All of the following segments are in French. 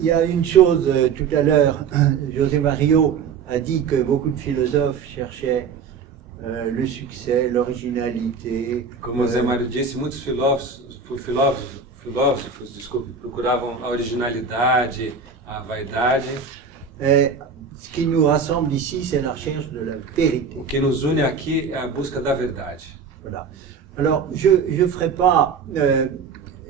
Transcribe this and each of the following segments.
il y a une chose, tout à l'heure, José Mario a dit que beaucoup de philosophes cherchaient le succès, l'originalité. Como o Zé Mário disse, muitos filósofos, desculpe, procuravam a originalidade, a vaidade. Ce qui nous rassemble ici, c'est la recherche de la vérité. O que nos une aqui é a busca da verdade. Voilà. Alors, je ne ferai pas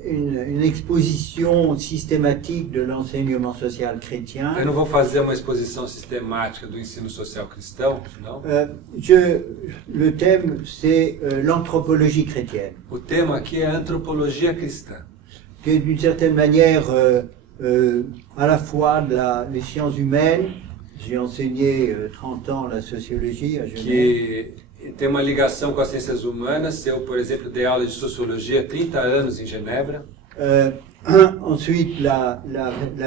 une exposition systématique de l'enseignement social chrétien. Eu não vou fazer uma exposição sistemática do ensino social cristão, não. Le thème, c'est l'anthropologie chrétienne. O tema aqui é a antropologia cristã. Qui est d'une certaine manière à la fois les sciences humaines. J'ai enseigné 30 ans la sociologie à Genève. Que tem uma ligação com as ciências humanas. Eu, por exemplo, dei aula de sociologia há 30 anos em Genebra. Ensuite, la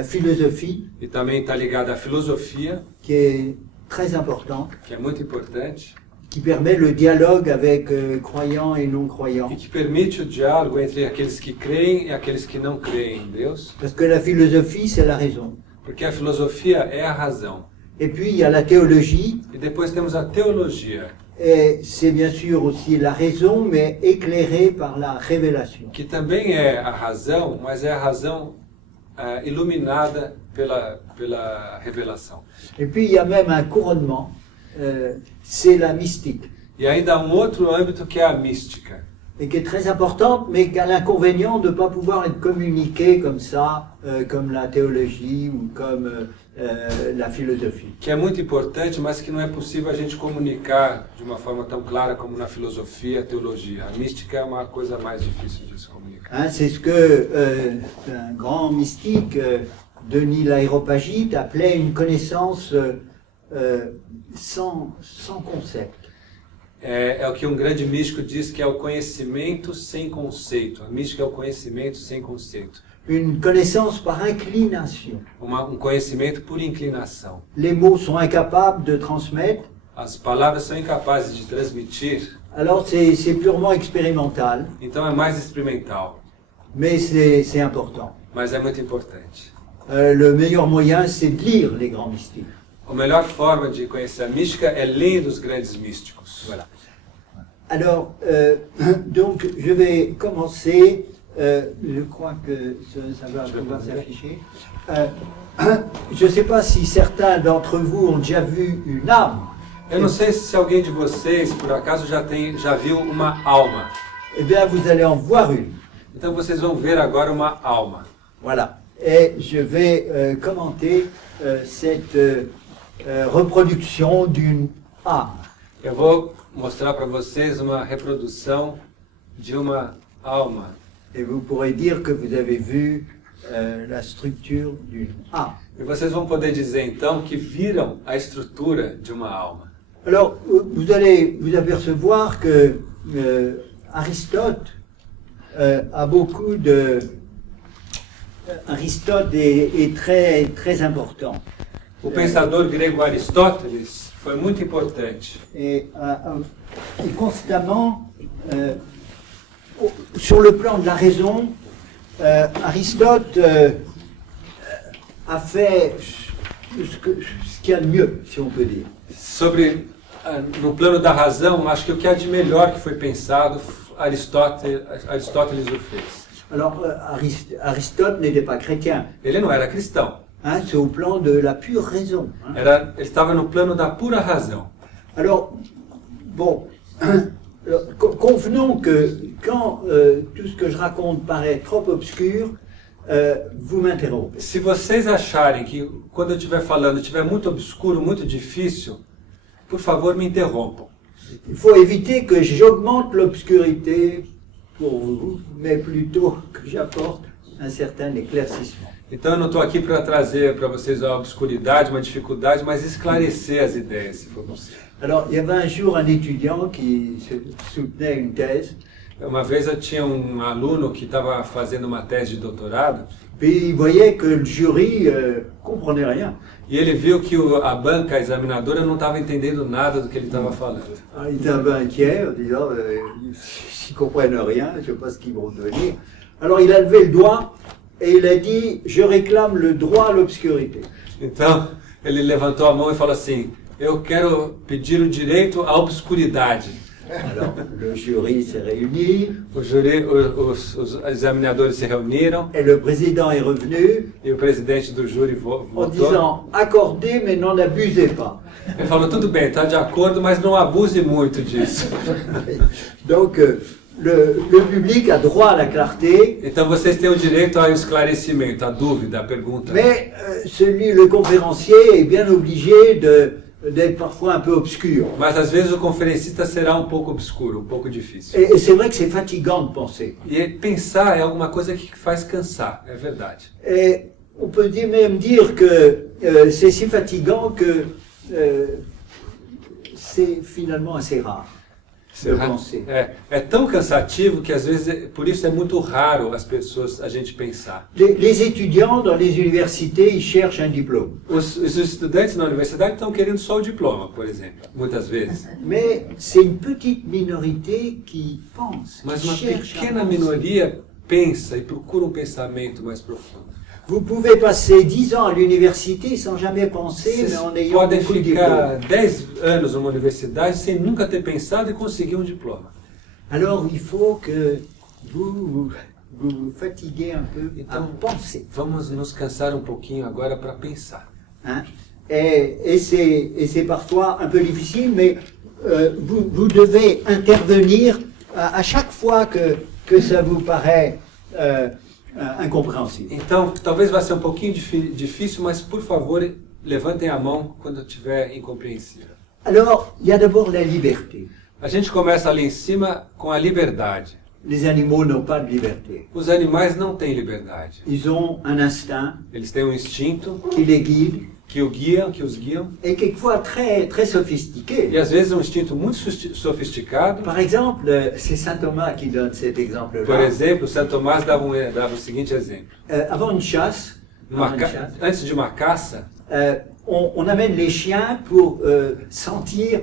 philosophie. E também está ligada à filosofia. Qui est très importante. Que é muito importante. Qui permet le dialogue avec croyants et non-croyants. E que permite o diálogo entre aqueles que creem e aqueles que não creem em Deus. Parce que la philosophie, c'est la raison. Porque a filosofia é a razão. Et puis, il y a la théologie. E depois temos a teologia. Et c'est bien sûr aussi la raison, mais éclairée par la révélation. Que também é a razão, mas é a razão iluminada pela revelação. Et puis, il y a même un couronnement, c'est la mystique. E ainda há outro âmbito que é a mística. Et qui est très importante, mais qui a l'inconvénient de ne pas pouvoir être communiquée comme ça, comme la théologie ou comme la philosophie. Que é muito importante, mas que não é possível a gente comunicar de uma forma tão clara como na filosofia e a teologia. A mística é uma coisa mais difícil de se comunicar. C'est ce que un grand mystique, Denis l'Aréopagite, appelait une connaissance sans concept. É o que um grande místico diz que é o conhecimento sem conceito. A mística é o conhecimento sem conceito. Une connaissance par inclination. Conhecimento por inclinação. Les mots sont incapables de transmettre. As palavras são incapazes de transmitir. Alors c'est purement expérimental. Então é mais experimental. Mais c'est important. Mas é muito importante. Le meilleur moyen, c'est de lire les grands mystiques. A melhor forma de conhecer a mística é lendo os grandes místicos. Voilà. Alors, donc, je vais commencer. Je crois que ça va pouvoir s'afficher. Je ne sais pas si certains d'entre vous ont déjà vu une âme. Eu não sei se alguém de vocês, por acaso, já viu uma alma. Eh bien, vous allez en voir une. Então vocês vão ver agora uma alma. Voilà. Et je vais commenter cette reproduction d'une âme. Eu vou mostrar para vocês uma reprodução de uma alma. Et vous pourrez dire que vous avez vu la structure d'une âme. E vocês vão poder dizer então que viram a estrutura de uma alma. Alors, vous allez vous apercevoir que Aristote a beaucoup de... Aristote est très important. O pensador grego Aristóteles foi muito importante. Et constamment, sur le plan de la raison, Aristote a fait ce qu'il y a de mieux, si on peut dire. No plano da razão, acho que o que há de melhor que foi pensado, Aristóteles o fez. Alors, Aristote n'était pas chrétien. Ele não era cristão. C'est au plan de la pure raison. Ele estava no plano da pura razão. Alors, bon, convenons que quand tout ce que je raconte paraît trop obscur, vous m'interrompez. Se vocês acharem que quando eu estiver falando estiver muito obscuro, muito difícil, por favor me interrompam. Il faut éviter que j'augmente l'obscurité pour vous, mais plutôt que j'apporte un certain éclaircissement. Então eu não estou aqui para trazer para vocês uma obscuridade, uma dificuldade, mas esclarecer as ideias, se for possível. Alors, il y avait un jour un étudiant qui soutenait une thèse. Uma vez eu tinha um aluno que estava fazendo uma tese de doutorado. Puis il voyait que le jury comprenait rien. E ele viu que a banca examinadora não estava entendendo nada do que ele estava falando. Il était un peu inquiet en disant s'ils comprennent rien, je ne sais pas ce qu'ils vont devenir. Alors il a levé le doigt et il a dit « Je réclame le droit à l'obscurité ». Então, ele levantou a mão e falou assim, eu quero pedir o direito à obscuridade. Alors, le jury s'est réuni, O júri, os examinadores se reuniram et le président est revenu e o presidente do júri en votou. disant « Accordez, mais n'en abusez pas Ele falou, tudo bem, está de acordo, mas não abuse muito disso. ». Donc, le public a droit à la clarté, Então vocês têm o direito ao esclarecimento, à dúvida, à pergunta. mais le conférencier est bien obligé d'être parfois un peu obscur. Mas às vezes o conferencista será um pouco obscuro, um pouco difícil. Et c'est vrai que c'est fatigant de penser. E pensar é alguma coisa que faz cansar, é verdade. Et on peut même dire que c'est si fatigant que c'est finalement assez rare de penser. É tão cansativo que às vezes, por isso é muito raro a gente pensar. Les étudiants dans les universités, ils cherchent un diplôme. Os estudantes na universidade estão querendo só o diploma, por exemplo, muitas vezes. Mais c'est une petite minorité qui pense, Mas qui uma cherche à pequena penser. minoria pensa e procura um pensamento mais profundo. Vous pouvez passer 10 ans à l'université sans jamais penser, mais Vocês en ayant podem beaucoup de ficar diplômes. 10 anos numa universidade sem nunca ter pensado e conseguir um diploma. Alors il faut que vous vous fatiguez un peu à Então, penser. vamos nos cansar um pouquinho agora para pensar. Hein? Et c'est parfois un peu difficile, mais vous devez intervenir à chaque fois que ça vous paraît incompréhensible. Então, talvez vá ser um pouquinho difícil, mas por favor, levantem a mão quando estiver incompreensível. Alors, il y a d'abord la liberté. A gente começa ali em cima com a liberdade. Les animaux n'ont pas de liberté. Os animais não têm liberdade. Ils ont un instinct Eles têm um instinto qui les guide, que os guiam, et quelquefois très, très sophistiqué. e às vezes um instinto muito sofisticado. Par exemple, c'est saint Thomas qui donne cet Por exemple-là. exemplo, São Tomás dava o seguinte exemplo. Avant une chasse, Antes de uma caça, on amène les chiens pour sentir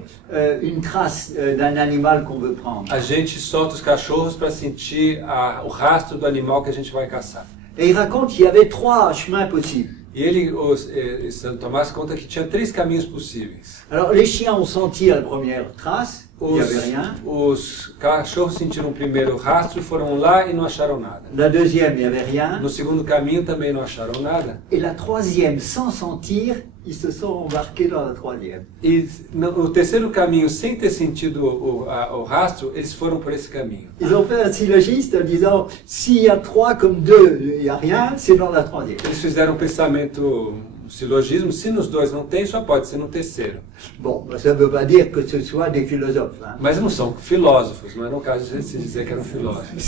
une trace d'un animal qu'on veut prendre. a gente solta os cachorros para sentir o rastro do animal que a gente vai caçar. Et il raconte qu'il y avait 3 chemins possibles. E São Tomás conta que tinha 3 caminhos possíveis. Alors les chiens ont senti la première trace, il n'y avait rien. Os cachorros sentiram o primeiro rastro, foram lá e não acharam nada. La deuxième, il n'y avait rien. No segundo caminho também não acharam nada. Et la troisième, sans sentir, ils se sont embarqués dans la troisième. E no terceiro caminho, sem ter sentido o rastro, eles foram por esse caminho. Ils ont fait un syllogisme en disant, s'il y a 3 comme 2, il n'y a rien, c'est dans la troisième. Eles fizeram um pensamento, um silogismo, se nos dois não tem, só pode ser no terceiro. Bon, ça ne veut pas dire que ce soit des philosophes. Hein. Mas não são filósofos, não era o caso de se dizer que eram filósofos.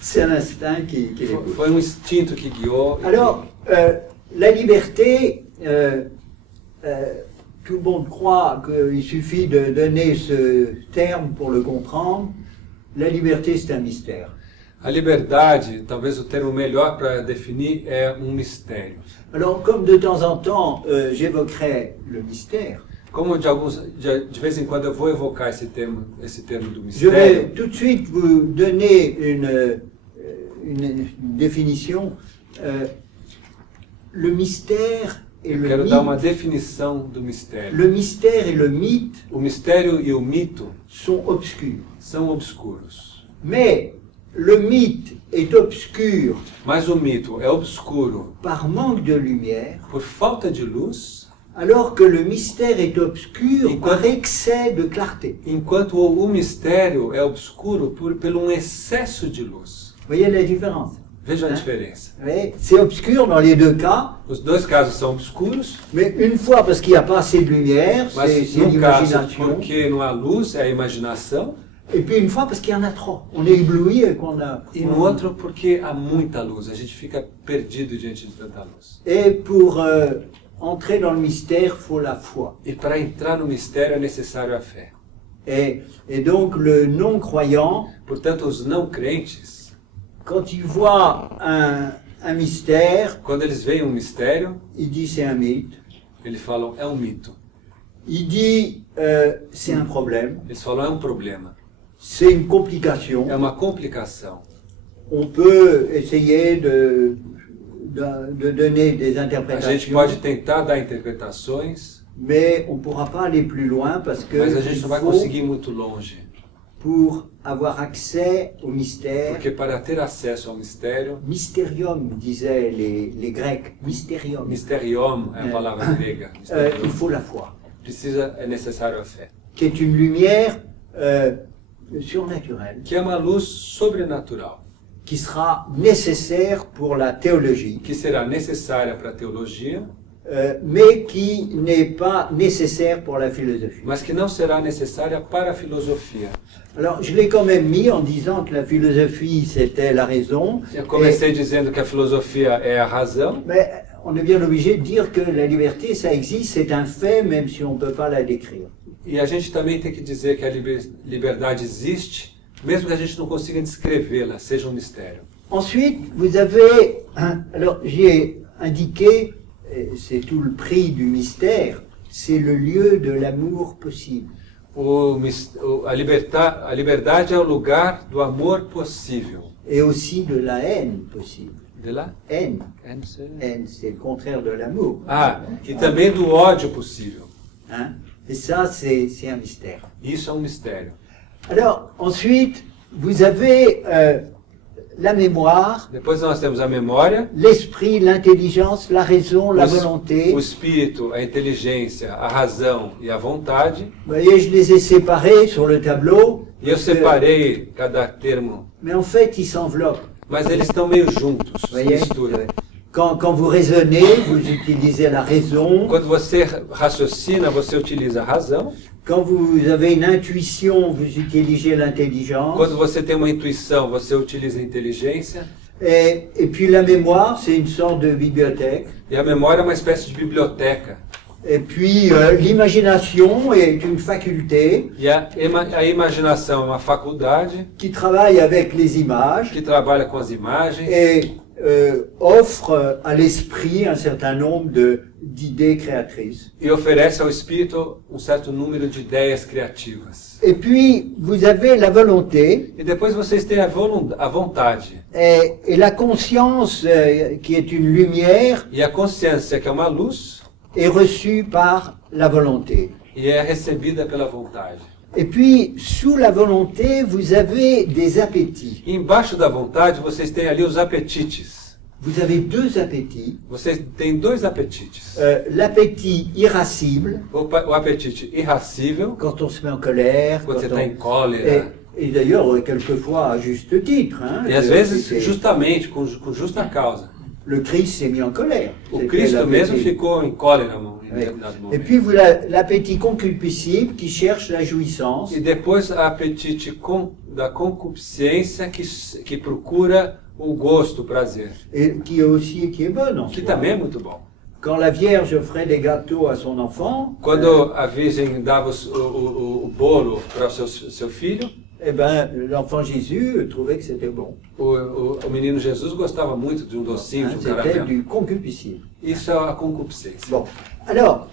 C'est l'instinct qui les pousse. Foi um instinto que guiou. Alors, la liberté, tout le monde croit qu'il suffit de donner ce terme pour le comprendre. La liberté, c'est un mystère. A liberdade, talvez o termo melhor para definir é um mistério. Alors, comme de temps en temps, j'évoquerai le mystère, Como de vez em quando eu vou evocar esse termo do je vais mistério, tout de suite vous donner une définition. Le mystère et eu le quero dar uma mythe, definição do mistério. le mystère et le mythe O mistério e o mito sont obscurs. são obscuros. Mais le mythe est obscur Mas o mito é obscuro par manque de lumière, por falta de luz, alors que le mystère est obscur Et par quoi? excès de clarté. enquanto o mistério é obscuro pelo um excesso de luz. Vous voyez la différence? Veja a Hein? diferença. Oui, c'est obscur dans les deux cas, Os dois casos são obscuros, mais une fois parce qu'il n'y a pas assez de lumière, mas c'est num caso l'imagination, porque não há luz, é a imaginação, et puis une fois parce qu'il y en a trop. On est ébloui et qu'on a... e no outro porque há muita luz, a gente fica perdido diante de tanta luz. Et pour entrer dans le mystère, il faut la foi. E para entrar no mistério é necessário a fé. Et donc le non-croyant, Portanto, os não crentes, quand il voit un mystère, quando eles veem um mistério, il dit c'est un mythe, eles falam é um mito. il dit c'est un problème, Eles falam é um problema, c'est une complication. é uma complicação. On peut essayer de donner des A gente interprétations, pode tentar dar interpretações, mais on ne pourra pas aller plus loin parce que mas a gente il não vai faut, conseguir ir muito longe. pour avoir accès au mystère, Porque para ter acesso ao mistério, mysterium, disaient les Grecs, mysterium, mysterion é a palavra grega, il mysterion, faut la foi, é necessário a fé, qui est une lumière surnaturelle, que é uma luz sobrenatural, qui sera nécessaire pour la théologie, que será necessária para a teologia, mais qui n'est pas nécessaire pour la philosophie. mas que não será necessária para a filosofia. Alors, je l'ai quand même mis en disant que la philosophie, c'était la raison, Eu comecei dizendo que a filosofia é a razão, mais on est bien obligé de dire que la liberté, ça existe, c'est un fait, même si on ne peut pas la décrire. e a gente também tem que dizer que a liberdade existe, mesmo que a gente não consiga descrevê-la, seja um mistério. Ensuite, vous avez, alors j'ai indiqué, c'est tout le prix du mystère, c'est le lieu de l'amour possible. A liberdade é o lugar do amor possível. Et aussi de la haine possible. De lá? Haine, haine, c'est le contraire de l'amour. Ah, e também do ódio possível. Hein? Et ça, c'est un mystère. Isso é um mistério. Alors, ensuite, vous avez la mémoire, Depois nós temos a memória, l'esprit, l'intelligence, la raison, la o volonté. espírito, a inteligência, a razão e a vontade. Vous voyez, je les ai séparés sur le tableau. E eu separei cada termo, Mais en fait, ils s'enveloppent. mas eles estão meio juntos, Vous se voyez, misturam. quand vous raisonnez, vous utilisez la raison. Quando você raciocina, você utiliza a razão. Quand vous avez une intuition, vous utilisez l'intelligence. Quando você tem uma intuição, você utiliza a inteligência. Et puis la mémoire, c'est une sorte de bibliothèque. E a memória é uma espécie de biblioteca. Et puis l'imagination est une faculté E a imaginação é uma faculdade qui travaille avec les images que trabalha com as imagens et offre à l'esprit un certain nombre d'idées créatrices. e oferece ao espírito um certo número de ideias criativas. Et puis vous avez la volonté E depois vocês têm a vontade. et la conscience qui est une lumière E a consciência, que é uma luz, est reçue par la volonté. e é recebida pela vontade. Et puis, sous la volonté, vous avez des appétits. E embaixo da vontade, vocês têm ali os apetites. Vous avez deux appétits. Vocês têm dois apetites. L'appétit irascible, O apetite irracível, quand on se met en colère. quando você quand está em cólera. Et d'ailleurs, quelquefois, à juste titre. Hein, E às vezes, justamente, com justa causa. Le Christ s'est mis en colère. O C'était Cristo mesmo l'appétit. ficou em cólera em Oui. determinado Et momento. puis, vous avez l'appétit concupiscible qui cherche la jouissance. E depois a apetite da concupiscência que procura o gosto, o prazer. Et qui est bonne en Que soi. também é muito bom. Quand la Vierge offrait des gâteaux à son enfant, Quando a Virgem dava o bolo para o seu filho, eh ben, l'enfant Jésus trouvait que c'était bon. o menino Jesus gostava muito de um docinho, de um C'était caramelo. du concupiscible. Isso é a concupiscência. Bon, alors,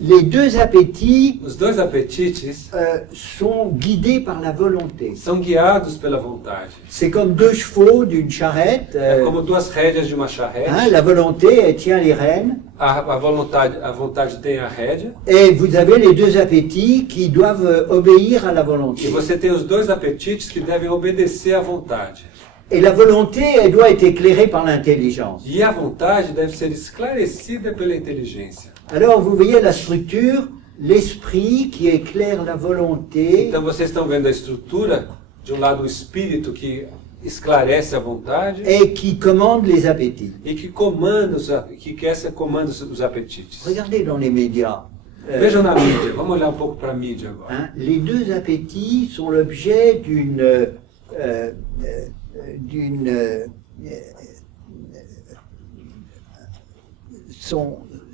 les deux appétits Os dois apetites sont guidés par la volonté. são guiados pela vontade. C'est comme deux chevaux d'une charrette. É como duas rédeas de uma charrete. La volonté, elle tient les rênes. A vontade tem a rédea. Et vous avez les deux appétits qui doivent obéir à la E volonté. você tem os dois apetites que devem obedecer à vontade. Et la volonté, elle doit être éclairée par l'intelligence. E a vontade deve ser esclarecida pela inteligência. Alors, vous voyez la structure, l'esprit qui éclaire la volonté, Então vocês estão vendo a estrutura, de um lado o espírito que esclarece a vontade et qui commande les appétits. e que comanda os apetites. Regardez dans les médias. Vejam na mídia, vamos olhar um pouco para a mídia agora. Hein, les deux appétits sont l'objet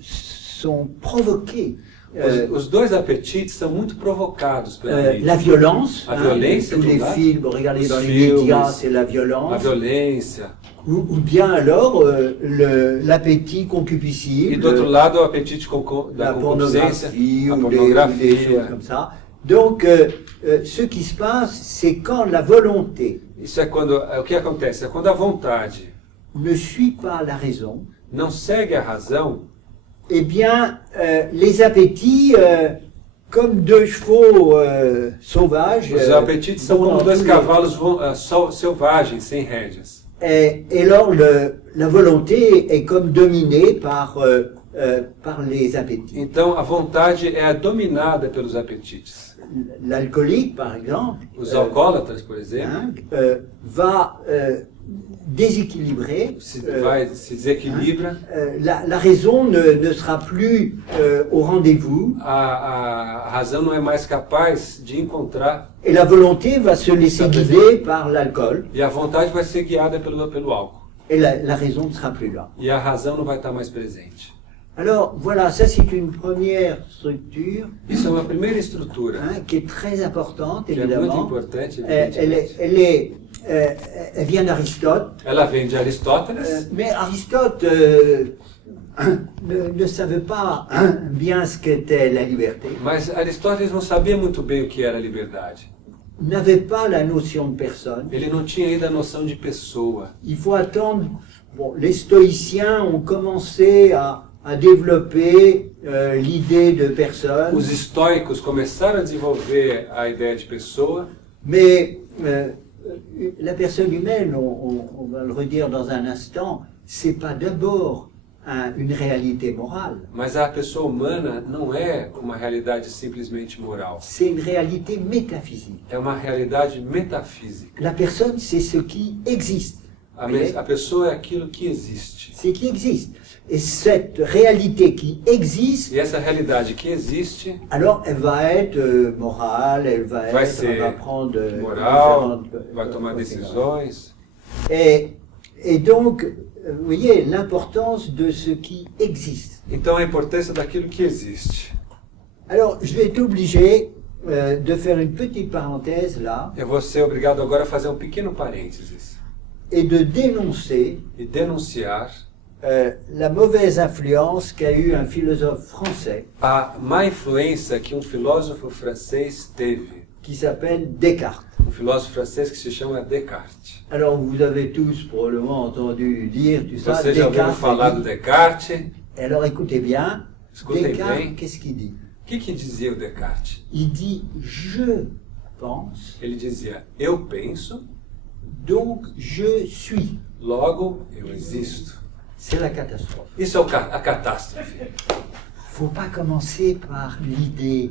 sont provoqués. Os dois apetites são muito provocados pela mídia. La violence, A violência, tous de les um lado, films, regardez os dans les filmes, médias, c'est la a violence. violência. Ou bien alors l'appétit E concupiscible, do outro lado o apetite la da concupiscência, pornographie a ou des pornografia. choses comme ça. Donc, ce qui se passe, c'est quand la volonté Isso é quando, o que acontece? É quando a vontade ne suit pas la raison, não segue a razão, eh bien, les appétits, comme deux chevaux sauvages, os apetites são vont como dans dois tous les- cavalos selvagens, sem rédeas. et alors la volonté est comme dominée par les appétits. Então, a vontade é dominada pelos apetites. L'alcoolique, par exemple, Os alcoólatras, por exemplo, hein, va déséquilibrer. se desequilibra, La raison ne sera plus au rendez-vous a razão não é mais capaz de encontrar et la volonté va se laisser Ça faisait- guider par l'alcool e a vontade vai ser guiada pelo álcool. et la raison ne sera plus là. E a razão não vai estar mais presente. Alors voilà, ça c'est une première structure Isso é uma primeira estrutura, hein, qui est très importante que é muito évidemment. importante, Elle vient d'Aristote, Ela vem de Aristóteles, mais Aristote ne savait pas bien ce qu'était la liberté, mas Aristóteles não sabia muito bem o que era liberdade. n'avait pas la notion de personne. Ele não tinha ainda a noção de pessoa. Il faut attendre. Bon, les stoïciens ont commencé à développer l'idée de personne, Os estoicos começaram a desenvolver a ideia de pessoa, mais la personne humaine, on va le redire dans un instant, c'est pas d'abord une réalité morale, mas a pessoa humana não é uma realidade simplesmente moral. c'est une réalité métaphysique. É uma realidade metafísica. La personne, c'est ce qui existe. A pessoa é aquilo que existe. C'est qui existe. Et cette réalité qui existe, E essa realidade que existe, alors elle va être morale, elle va vai être, elle va ser prendre moral, différentes vai tomar conséquences. decisões. Et donc, vous voyez l'importance de ce qui existe. Então, a importância daquilo que existe. Alors, je vais être obligé de faire une petite parenthèse là Eu vou ser obrigado agora a fazer um pequeno parênteses et de dénoncer e denunciar la mauvaise influence qu'a eu un philosophe français a má influência que um filósofo francês teve. qui s'appelle Descartes. Um filósofo francês que se chama Descartes. Alors, vous avez tous probablement entendu dire tout ça. Vocês já ouviram falar do dit- Descartes? Et alors, écoutez bien, Écoutez Descartes, bien. qu'est-ce qu'il dit? O que dizia o Descartes? Il dit « je pense, Ele dizia, eu penso, donc je suis ». logo eu existo. C'est la catastrophe. Isso é a catástrofe. Il ne faut pas commencer par l'idée.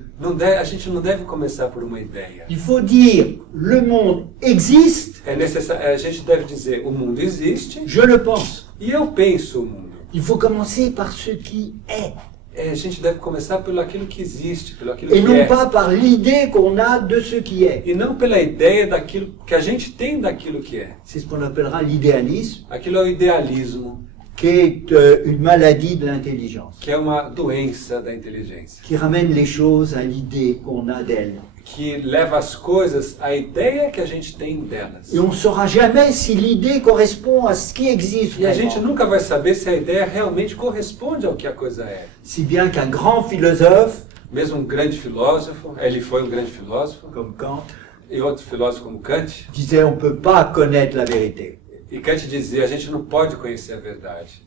A gente não deve começar por uma ideia. Il faut dire le monde existe, A gente deve dizer, o mundo existe je le pense. e eu penso o mundo. Il faut commencer par ce qui est, A gente deve começar pelo aquilo que existe, pelo aquilo et que non é. pas par l'idée qu'on a de ce qui est. E não pela ideia daquilo que a gente tem daquilo que é. C'est ce qu'on appellera l'idéalisme, Aquilo é o idealismo, qui est une maladie de l'intelligence, que é uma doença da inteligência, qui ramène les choses à l'idée qu'on a d'elles. que leva as coisas à ideia que a gente tem delas. Et on ne saura jamais si l'idée correspond à ce qui existe E a gente vraiment. nunca vai saber se a ideia realmente corresponde ao que a coisa é. Si bien qu'un grand philosophe, Mesmo um grande filósofo, ele foi um grande filósofo, comme Kant, e outro filósofo como Kant, disait on ne peut pas connaître la vérité. e Kant dizia, a gente não pode conhecer a verdade.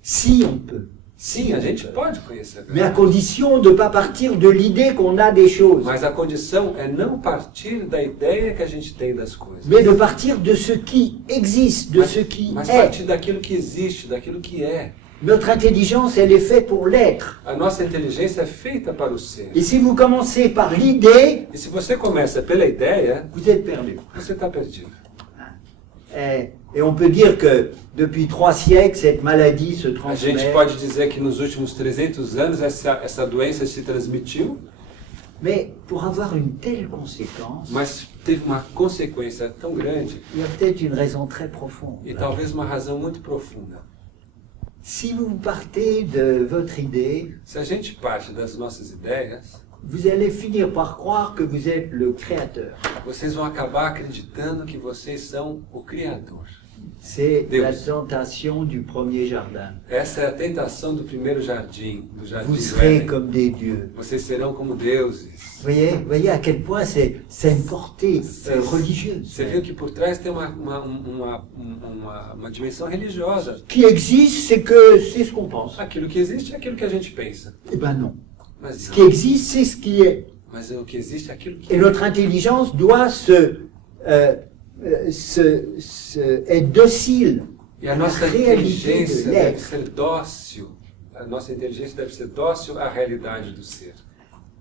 Si on peut. Sim, a gente pode conhecer a Mais à verdade. condition de ne pas partir de l'idée qu'on a des choses, Mas a condição é não partir da ideia que a gente tem das coisas. mais de partir de ce qui existe, de ce qui Mas est. partir daquilo que existe, daquilo que é. Notre intelligence, elle est faite pour l'être. A nossa inteligência é feita para o ser. Et si vous commencez par l'idée, E se você começa pela ideia, vous êtes perdu. você está perdido. Et on peut dire que depuis 3 siècles, cette maladie se A transmet. gente pode dizer que nos últimos 300 anos essa doença se transmitiu, Mais pour avoir une telle conséquence, mas teve uma consequência tão grande il y a peut-être une raison très profonde. e talvez uma razão muito profunda. Si vous partez de votre idée, Se a gente parte das nossas ideias, vous allez finir par croire que vous êtes le créateur. vocês vão acabar acreditando que vocês são o Criador. C'est Deus. la tentation du premier jardin. Essa é a tentação do primeiro jardim, do jardim Vous do serez Éden. comme des dieux. Vocês serão como deuses. Voyez à quel point c'est une portée religieuse. Você viu que por trás tem uma dimensão religiosa. Ce qui existe, c'est ce qu'on pense. Aquilo que existe é aquilo que a gente pensa. Eh bien non. Mas, Ce qui existe, c'est ce qui est. mas o que existe é aquilo que Et notre intelligence doit être docile E a à la nossa réalité inteligência de deve l'être. ser dócil. A nossa inteligência deve ser dócil à realidade do ser.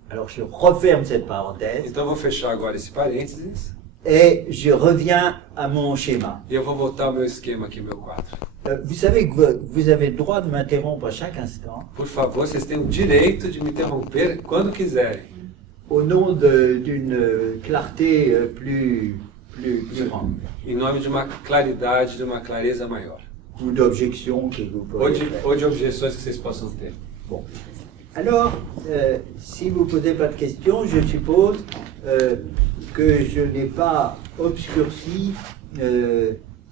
Alors je referme cette parenthèse Então eu vou fechar agora esse parênteses et je reviens à mon schéma. e eu vou voltar ao meu esquema aqui, meu quadro. Vous savez que vous avez le droit de m'interrompre à chaque instant Por favor, vocês têm o direito de me interromper quando quiserem. au nom d'une clarté plus grande Em nome de uma claridade, de uma clareza maior. ou d'objections que vous Ou pourriez de, faire. ou de objeções que vocês possam ter. Bon. Alors, si vous ne posez pas de questions, je suppose que je n'ai pas obscurci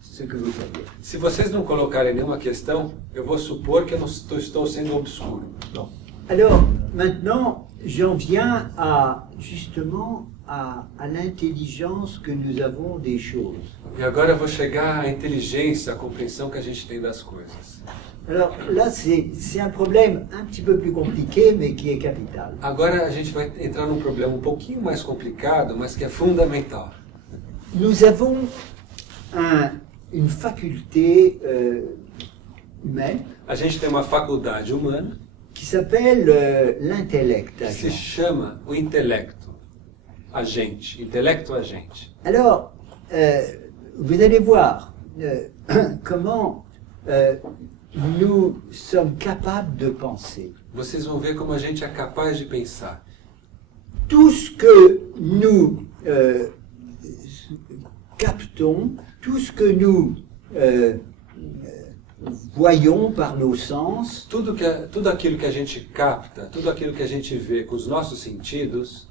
ce que vous saviez. Se vocês não colocarem nenhuma questão, eu vou supor que eu não estou sendo obscuro. Bon. Alors, maintenant, j'en viens justement à l'intelligence que nous avons des choses. E agora eu vou chegar à inteligência, à compreensão que a gente tem das coisas. Alors là, c'est un problème un petit peu plus compliqué, mais qui est capital. Agora a gente vai entrar num problema um pouquinho mais complicado, mas que é fundamental. Nous avons une faculté humaine A gente tem uma faculdade humana qui s'appelle l'intellect. que se chama o intelecto agente. Intelecto agente. Alors, vous allez voir comment nous sommes capables de penser. Vocês vão ver como a gente é capaz de pensar. Tout ce que nous captons, tout ce que nous voyons par nos sens, Tudo aquilo que a gente capta, tudo aquilo que a gente vê com os nossos sentidos,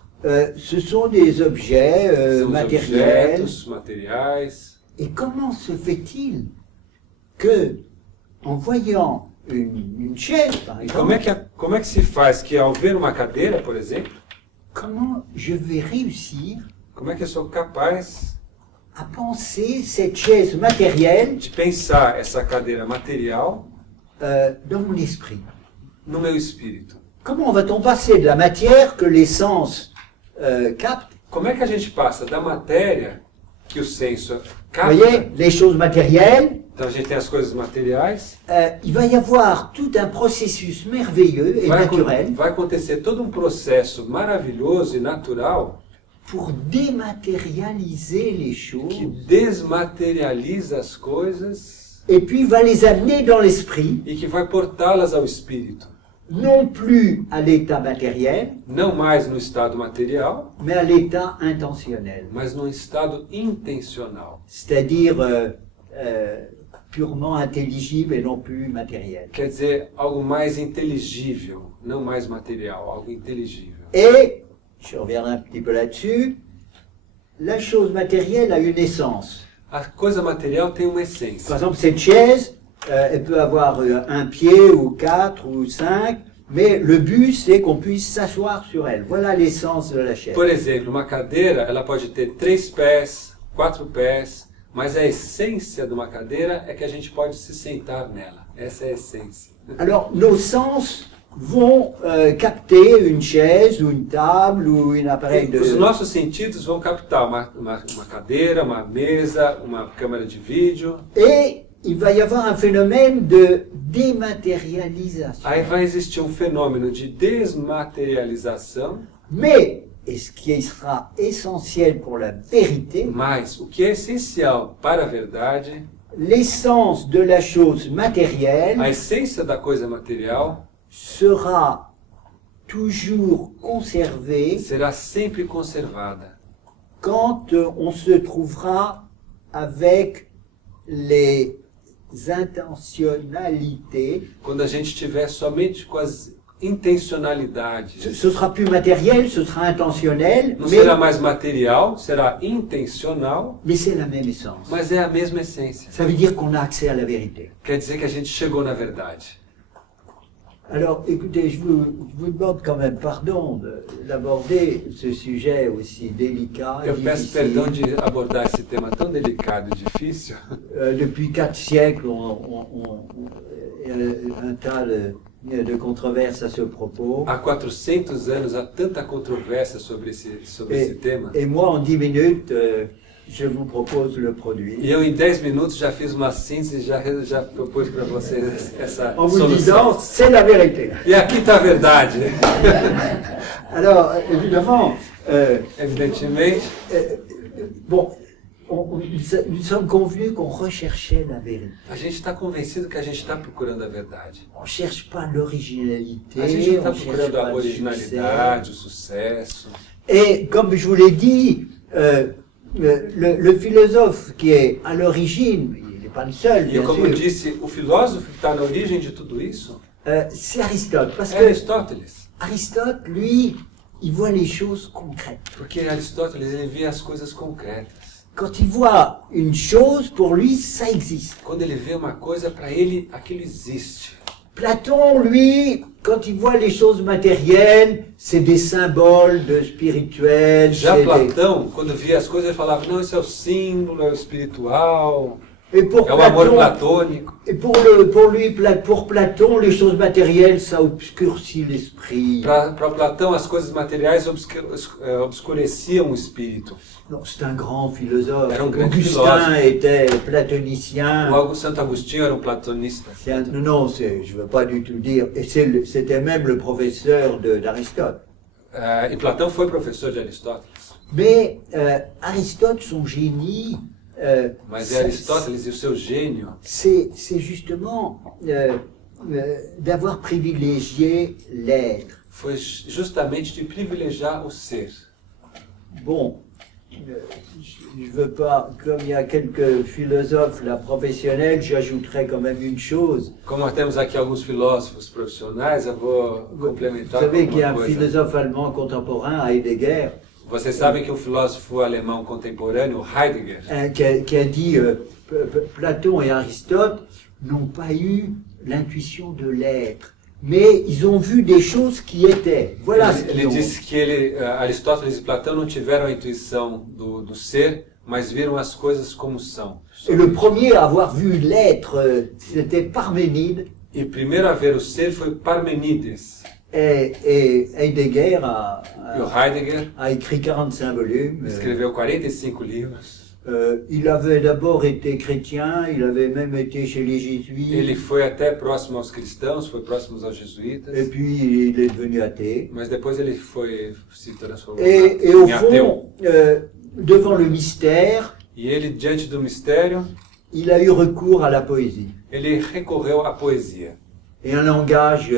ce sont des objets são os matériels. objetos materiais. Et comment se fait-il que, en voyant une chaise, par E exemple, como é que se faz que ao ver uma cadeira, por exemplo, comment je vais réussir como é que eu sou capaz à penser cette chaise matérielle de pensar essa cadeira material dans mon esprit? no meu espírito? Comment va-t-on passer de la matière que les sens captent? Como é que a gente passa da matéria que o senso Vous capta? voyez, les choses matérielles, Então a gente tem as coisas materiais. il va y avoir tout un processus merveilleux et naturel Vai acontecer todo um processo maravilhoso e natural pour dématérialiser les que choses desmaterializa as coisas et puis va les amener dans l'esprit, e que vai portá-las ao espírito. non plus à l'état matériel, Não mais no estado material, mais à l'état intentionnel, mas no estado intencional. c'est-à-dire purement intelligible et non plus matériel. Quer dizer, algo mais inteligível, não mais material, algo inteligível. Et, je reviendrai un petit peu là-dessus, la chose matérielle a une essence. A coisa material tem uma Par essência. exemple, cette chaise, elle peut avoir un pied ou 4 ou 5, mais le but c'est qu'on puisse s'asseoir sur elle. Voilà l'essence de la chaise. Por exemplo, uma cadeira, ela pode ter 3 pés, 4 pés, mas a essência de uma cadeira é que a gente pode se sentar nela. Essa é a essência. Alors, nos sens vont capter une chaise ou une table ou un appareil de... Os nossos sentidos vão captar uma cadeira, uma mesa, uma câmera de vídeo. Et il va y avoir un phénomène de dématérialisation. Aí vai existir um fenômeno de desmaterialização, Mais, et ce qui sera essentiel pour la vérité, mas o que é essencial para a verdade, l'essence de la chose matérielle a essência da coisa material, sera toujours conservée será sempre conservada quand on se trouvera avec les intentionnalités quando a gente estiver somente com as intencionalidade. Ce sera plus matériel, ce sera intentionnel, Não será mais material, será intencional, mais c'est la même essence. mas é a mesma essência. Ça veut dire qu'on a accès à la vérité. Quer dizer que a gente chegou na verdade. Alors, écoutez, je vous demande quand même pardon d'aborder ce sujet aussi délicat et Eu peço difficile. perdão de abordar esse tema tão delicado e difícil. Depuis 4 siècles, il y a un tas de controverses à ce propos. Há 400 anos há tanta controvérsia sobre esse tema. Et moi, en 10 minutes, je vous propose le produit. E eu, em 10 minutos, já fiz uma síntese e já propus para vocês essa En vous solução. disant, c'est la vérité. E aqui está a verdade. Alors, évidemment, Evidentemente, bon, nous sommes convenus qu'on recherchait la vérité. a gente está convencido que a gente está procurando a verdade. On ne cherche pas l'originalité, A gente não está on cherche procurando pas a le originalidade, o succès. sucesso. Et comme je vous l'ai dit, le philosophe qui est à l'origine, il n'est pas le seul, E bien como eu sûr, disse, o filósofo que está na origem de tudo isso c'est Aristote. Parce é que Aristóteles. Aristote, lui, il voit les choses concrètes. Porque Aristóteles ele vê as coisas concretas. Quand il voit une chose, pour lui, ça existe. Quando ele vê uma coisa, para ele aquilo existe. Platon, lui, quand il voit les choses matérielles, c'est des symboles de spirituel. Já c'est des- Platão, quando via as coisas, ele falava, não, isso é o símbolo, é o espiritual, Et pour é o amor Platon, platônico. et pour Platon, les choses matérielles, ça obscurcit l'esprit. Para Platão, as coisas materiais obscureciam o espírito. Non, c'est un grand philosophe. Era um grande Augustin philosophe. était platonicien. Santo Agostinho era um platonista. Non, je ne veux pas du tout dire. Et c'était même le professeur d'Aristote. E Platão foi professor de Aristóteles. Mais Aristote, son génie, Mas Aristóteles e o seu gênio c'est justement d'avoir privilégié l'être. foi justamente de privilegiar o ser. Bon, je veux pas, comme il y a quelques philosophes là, professionnels, j'ajouterais quand même une chose. Como nós temos aqui alguns filósofos profissionais, eu vou Vous complementar com savez qu'il y a uma un coisa. philosophe allemand contemporain, Heidegger, Vocês sabem que um filósofo alemão contemporâneo, Heidegger, qui a dit Platon et Aristote n'ont pas eu l'intuition de l'être, mais ils ont vu des choses qui étaient. Voilà ce ele qu'ils ont. disse que Aristóteles e Platão não tiveram a intuição do ser, mas viram as coisas como são. Et le premier à avoir vu l'être, c'était Parménide, E o primeiro a ver o ser foi Parmenides. et Heidegger E o Heidegger a écrit 45 volumes. escreveu 45 livros. Il avait d'abord été chrétien, il avait même été chez les jésuites, Ele foi até próximo aos cristãos, foi próximo aos jesuítas, et puis il est devenu athée. mas depois ele se transformou Et au em ateu. fond, devant le mystère, E ele, diante do mistério, il a eu recours à la poésie. ele recorreu à poesia. Et un langage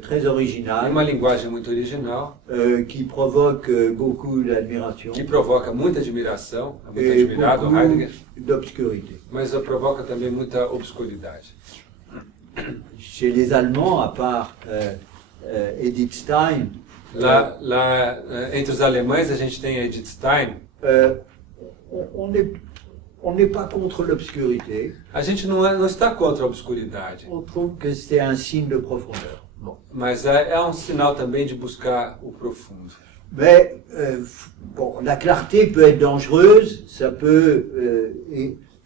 très Em original uma linguagem muito original, qui provoque beaucoup d'admiration que provoca muita admiração, é muito et admirado o Heidegger, beaucoup d'obscurité. mas provoca também muita obscuridade. Chez les Allemands, à part Edith Stein, Lá entre os alemães, a gente tem Edith Stein. on n'est pas contre l'obscurité, A gente não está contra a obscuridade, on trouve que c'est un signe de profondeur. Bon. mas é um sinal também de buscar o profundo. Mais bon, la clarté peut être dangereuse, ça peut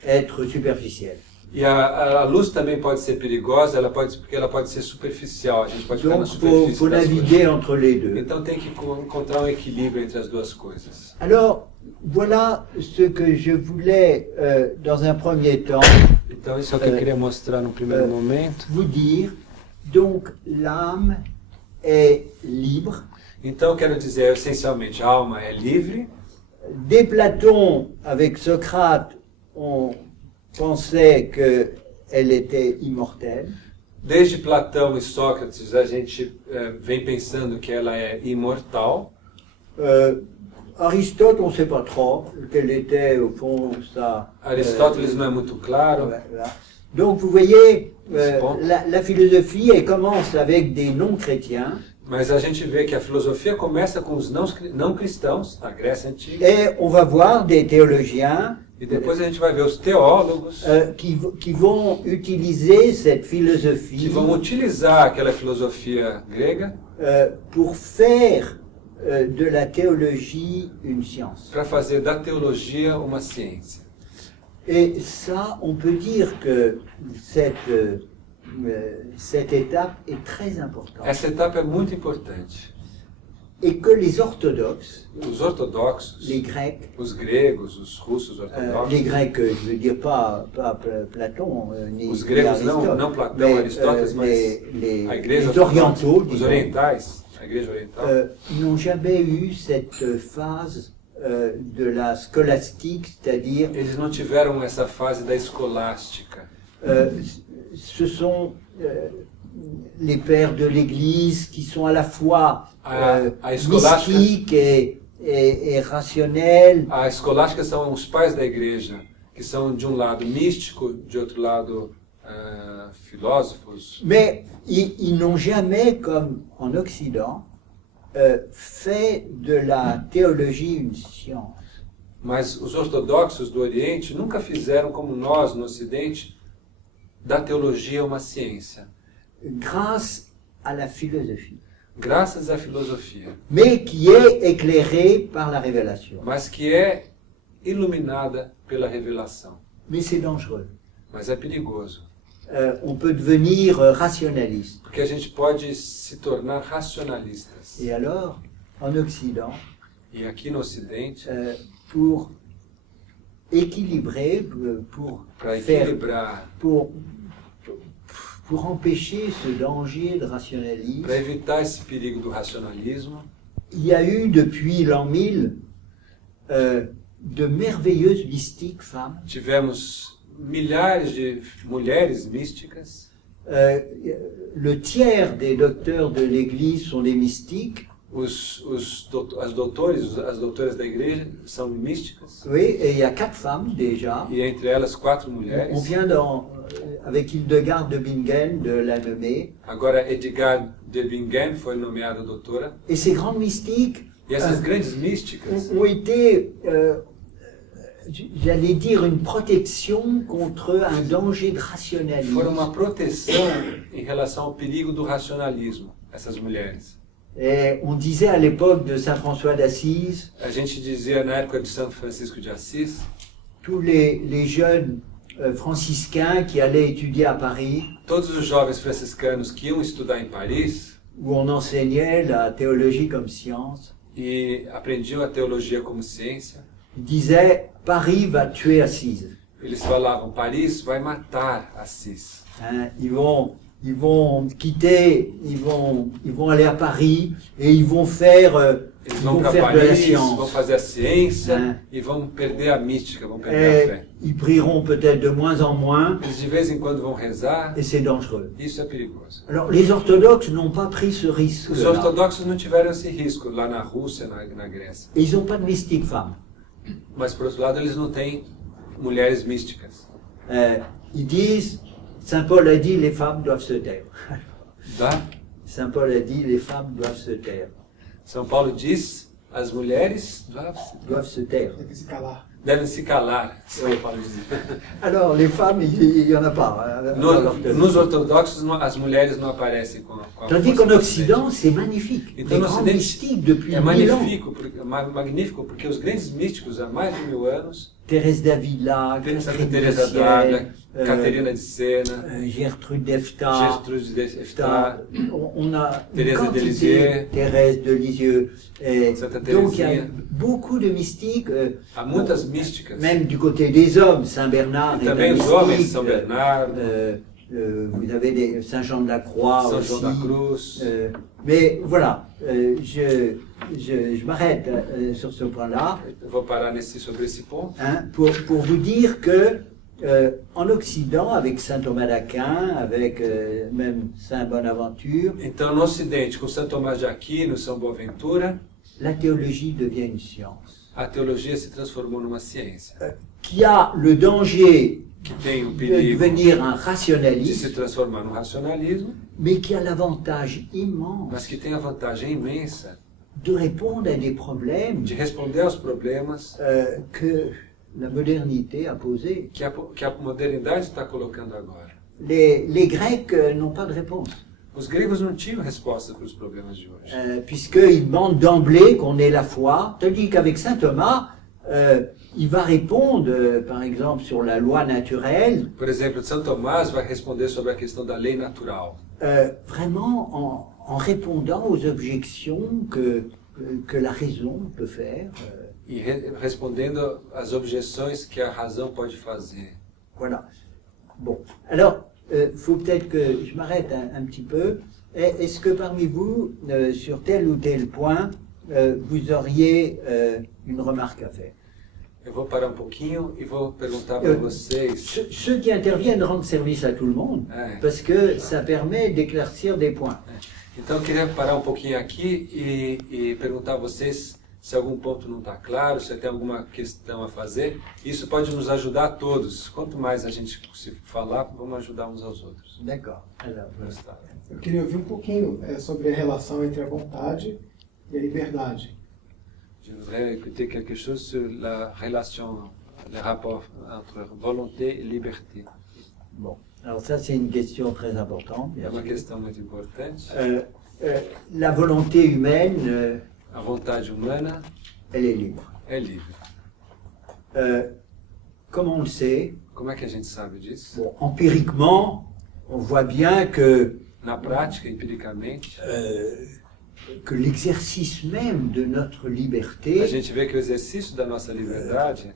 être superficiel. E a luz também pode ser perigosa, porque ela pode ser superficial, a gente pode ficar na Donc, superfície faut das naviguer coisas. entre les deux. Então tem que encontrar um equilíbrio entre as duas coisas. Alors, voilà ce que je voulais, dans un premier temps, Então isso é o que eu queria mostrar no primeiro momento. vous dire. Donc, l'âme est libre. Então eu quero dizer, essencialmente, a alma é livre. Dès Platon, avec Socrate, on pensait qu'elle était immortelle. Desde Platão e Sócrates, a gente vem pensando que ela é imortal. Aristote, on ne sait pas trop quelle était, au fond, sa... Aristóteles não é muito claro. voilà. Donc vous voyez, Bon. la philosophie, elle commence avec des non-chrétiens, Mas a gente vê que a filosofia começa com os não cristãos, na Grécia Antiga, et on va voir des théologiens e depois a gente vai ver os teólogos qui vont utiliser cette que philosophie vão utilizar aquela filosofia grega pour faire de la théologie une science. para fazer da teologia uma ciência. Et ça, on peut dire que cette étape est très importante. Essa etapa é muito importante. Et que les orthodoxes, Os ortodoxos, les Grecs, os gregos, os russos ortodoxos, les Grecs, je veux dire pas Platon, ni os gregos Aristote, não Platão, mais, Aristóteles, mas a igreja les orientaux, os disons, orientais, a igreja oriental, n'ont jamais eu cette phase de la scolastique, c'est-à-dire eles não tiveram essa fase da escolástica. ce sont les pères de l'Église qui sont à la fois A escolástica, mystiques et rationnels. a escolástica são os pais da igreja, que são de um lado místico, de outro lado filósofos, Mais ils n'ont jamais, comme en Occident, fait de la théologie une science. mas os ortodoxos do Oriente nunca fizeram como nós no Ocidente da teologia uma ciência, Grâce à la philosophie, graças à filosofia, mais qui est éclairée par la révélation. mas que é iluminada pela revelação. Mais c'est dangereux. Mas é perigoso, On peut devenir rationaliste. porque a gente pode se tornar racionalistas. Et alors, en Occident, E aqui no Ocidente, pour équilibrer, pour para faire, equilibrar, pour empêcher ce danger de rationalisme, para evitar esse perigo do racionalismo, il y a eu depuis l'an 1000 de merveilleuses mystiques femmes. tivemos milhares de mulheres místicas. Le tiers des docteurs de l'Église sont des mystiques. As doutoras da igreja são místicas. Oui, et il y a 4 femmes déjà. E entre elas 4 On mulheres. vient avec Hildegard de Bingen de la nommer. Agora Edgar de Bingen foi nomeada doutora. Et ces grandes mystiques E essas grandes místicas ont été, j'allais dire, une protection contre un danger de rationalisme. foram uma proteção em relação ao perigo do racionalismo, essas mulheres. Et on disait à l'époque de Saint François d'Assise, A gente dizia na época de São Francisco de Assis, tous les jeunes franciscains qui allaient étudier à Paris, todos os jovens franciscanos que iam estudar em Paris où on enseignait la théologie comme science, e aprendiam a teologia como ciência, disaient Paris va tuer Assise. eles falavam: Paris vai matar Assis. Hein, ils vont quitter, ils vont aller à Paris et ils vont faire, Eles vão para de la Paris, vão science. fazer a ciência É. e vão perder a mística, vão perder a Et fé. ils prieront peut-être de moins en moins Eles de vez em quando vão rezar, et c'est dangereux. isso é perigoso. Alors les orthodoxes n'ont pas pris ce risque. Os ortodoxos não tiveram esse risco lá na Rússia, na Grécia. Ils n'ont pas de mystique femme. Mas, por outro lado, eles não têm mulheres místicas. Ils disent, Saint Paul a dit, les femmes doivent se taire. Tá? Saint Paul a dit, les femmes doivent se taire. São Paulo diz, as mulheres Doivent se taire. Tem que se calar. devem se calar. São Oui. Paulo diz. Alors les femmes, il n'y en a pas. Nos ortodoxos, as mulheres não aparecem com a Tandis força qu'en do Occident, c'est magnifique. Então, Les no grands Ocidente, mystiques depuis é 1000 ans. magnífico, porque os grandes místicos há mais de 1000 anos, Thérèse d'Avila, Santa Catherine de Teresa d'Ávila, Sienne, Caterina de Sena, Gertrude d'Efta. Gertrude de Efta, On a une Thérèse de quantité, Lisieux. Thérèse de Lisieux. Santa Donc il y a Teresinha. beaucoup de mystiques, há muitas místicas. même du côté des hommes, Saint Bernard E est un também os mystique, homens, São Bernardo, vous avez Saint Jean de la Croix São aussi. João da Cruz. Mais voilà, je m'arrête sur ce point-là, Eu vou parar sobre esse ponto. hein, pour vous dire que en Occident, avec Saint Thomas d'Aquin, avec même Saint Bonaventure, Então, no Ocidente, com São Tomás de Aquino, São Boaventura, la théologie devient une science a teologia se transformou numa ciência. qui a le danger que tem o de perigo devenir un de se rationaliste, transformar num racionalismo, mais qui a l'avantage mas immense que tem a vantagem imensa de répondre à des problèmes de responder aos problemas que la modernité a posés. que a modernidade está colocando agora. Les Grecs n'ont pas de réponse, Os gregos não tinham resposta para os problemas de hoje. puisqu'ils demandent d'emblée qu'on ait la foi, tandis qu'avec saint Thomas, il va répondre, par exemple, sur la loi naturelle, Por exemplo, São Tomás vai responder sobre a questão da lei natural, vraiment en répondant aux objections que la raison peut faire. e respondendo às objeções que a razão pode fazer. Voilà. Bon, alors, il faut peut-être que je m'arrête un petit peu. Est-ce que parmi vous, sur tel ou tel point, vous auriez une remarque à faire? Eu vou parar um pouquinho e vou perguntar para vocês. Ceux qui interviennent rendent service à tout le monde, parce que ça permet d'éclaircir des points. Então eu queria parar um pouquinho aqui e perguntar a vocês se algum ponto não está claro, se tem alguma questão a fazer. Isso pode nos ajudar a todos. Quanto mais a gente se falar, vamos ajudar uns aos outros. D'accord. Alors, Eu queria ouvir um pouquinho sobre a relação entre a vontade e a liberdade. Je voudrais écouter quelque chose sur la relation, le rapport entre volonté et liberté. bon. Alors ça, c'est une question très importante. É bien uma sûr. questão muito importante. La volonté humaine, A vontade humana elle est libre. é livre. Comme on le sait, Como é que a gente sabe disso? bon, empiriquement, on voit bien Na prática, empiricamente, que l'exercice même de notre a liberté, gente vê que o exercício da nossa liberdade,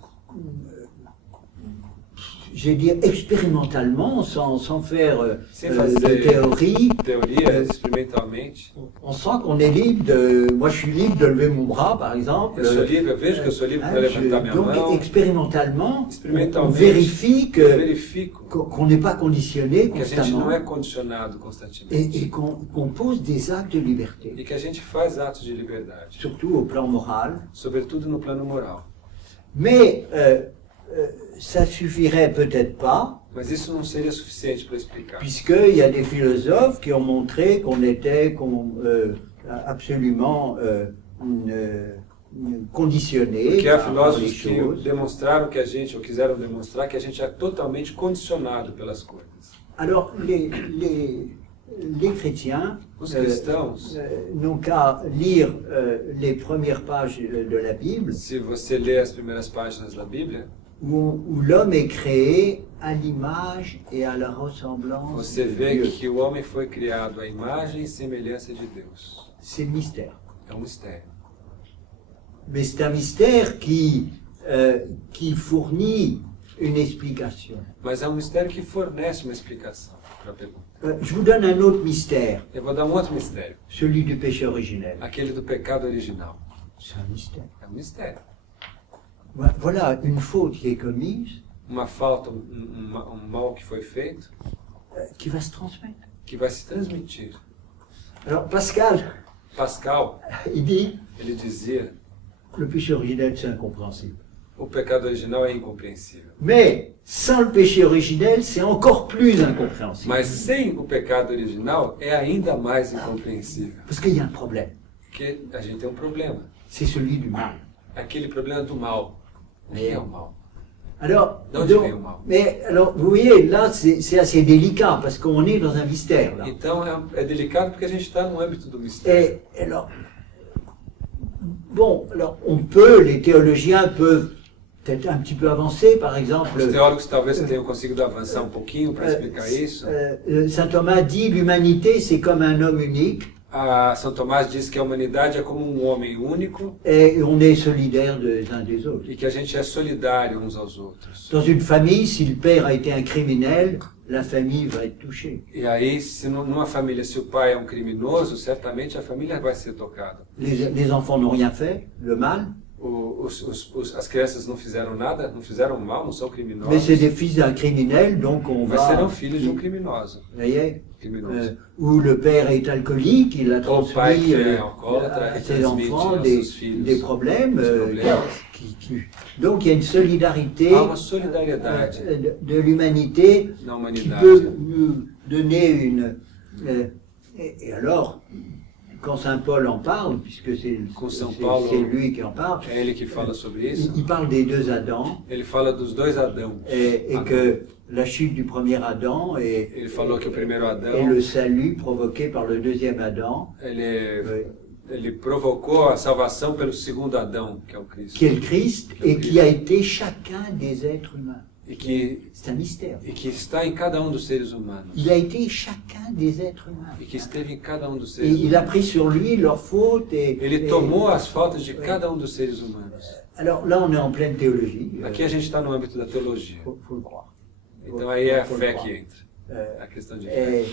je vais dire expérimentalement, sans faire Sem de fazer théorie, teoria, experimentalmente, on sent qu'on est libre de... Moi, je suis libre de lever mon bras, par exemple. eu sou livre, eu vejo que eu sou livre para levantar minha Donc, mão, expérimentalement, on experimentalmente, vérifie eu verifico qu'on n'est pas conditionné que a gente constamment não é condicionado constantemente et qu'on pose des actes de liberté, e que a gente faz atos de liberdade, surtout au plan moral. sobretudo no plano moral. Mais ça suffirait peut-être pas, Mas isso não seria suficiente para explicar. puisqu'il y a des philosophes qui ont montré qu'on était absolument conditionné Porque há par les filósofos que choses. demonstraram que a gente, ou quiseram demonstrar que a gente é totalmente condicionado pelas coisas. Alors, les chrétiens Os cristãos, n'ont qu'à lire les premières pages de la Bible, se você ler as primeiras páginas da Bíblia, où l'homme est créé à l'image et à la ressemblance você de vê Dieu. que o homem foi criado à imagem e semelhança de Deus. C'est le mystère. É um mistério. Mais c'est un mystère qui fournit une explication. Mas é um mistério que fornece uma explicação para a pergunta. Je vous donne un autre mystère, Eu vou dar um outro mistério. celui du péché originel. Aquele do pecado original. C'est un mystère. É um mistério. Voilà une faute qui est commise, Uma falta, mal que foi feito, qui va se transmettre. que vai se transmitir. Alors Pascal, Pascal, il dit, ele dizia, le péché originel c'est incompréhensible. o pecado original é incompreensível. Mais sans le péché originel, c'est encore plus incompréhensible. Mas sem o pecado original é ainda mais incompreensível. Parce qu'il y a un problème, Porque a gente tem um problema. c'est celui du mal. Aquele problema do mal. O que é o mal? Alors, D'où donc, vient le mal? mais alors, vous voyez, là, c'est assez délicat parce qu'on est dans un mystère là. Então é delicado porque a gente está no âmbito do mistério. Et alors, bon, alors les théologiens peuvent peut-être un petit peu avancer, par exemple. Os teólogos talvez tenham conseguido avançar um pouquinho para explicar isso. Saint Thomas dit l'humanité c'est comme un homme unique São Tomás diz que a humanidade é como um homem único et on est solidaires des uns des autres. e que a gente é solidário uns aos outros. Dans une famille, si le père a été un criminel, la famille va être touchée. E aí, se numa família, se o pai é um criminoso, certamente a família vai ser tocada. Les enfants n'ont rien fait, le mal, as crianças não fizeram nada, não fizeram mal, não são Mais criminosos, c'est des fils d'un criminel, donc on mas va... serão filhos de um criminoso. Vous voyez Criminoso. Où le père est alcoolique, il a Au pai transmis que é alcoólatra, à e ses transmite enfants aos des seus filhos des problèmes. os problemas. Donc il y a une solidarité Há uma solidariedade de l'humanité na qui humanidade. peut nous donner une... et alors, quand Saint Paul en parle, puisque Com São Paulo, c'est lui qui en parle, é ele que fala sobre isso. il parle des deux Adams, Ele fala dos dois Adãos. et que la chute du premier Adam Ele falou que o primeiro est Adão, le salut provoqué par le deuxième Adam, ele provocou a salvação pelo segundo Adão, que é o Cristo. qui est le Christ, et qui a été chacun des êtres humains. C'est un mystère. E que está em cada um dos seres humanos. Il a été chacun des êtres humains. E que esteve em cada um dos Et seres il a humanos. pris sur lui leurs fautes. Ele tomou as faltas de cada um dos seres humanos. Alors là, on est en pleine théologie. Aqui a gente está no âmbito da teologia. Faut le croire. Então aí é a Faut le fé croire. que entra. A questão de fé.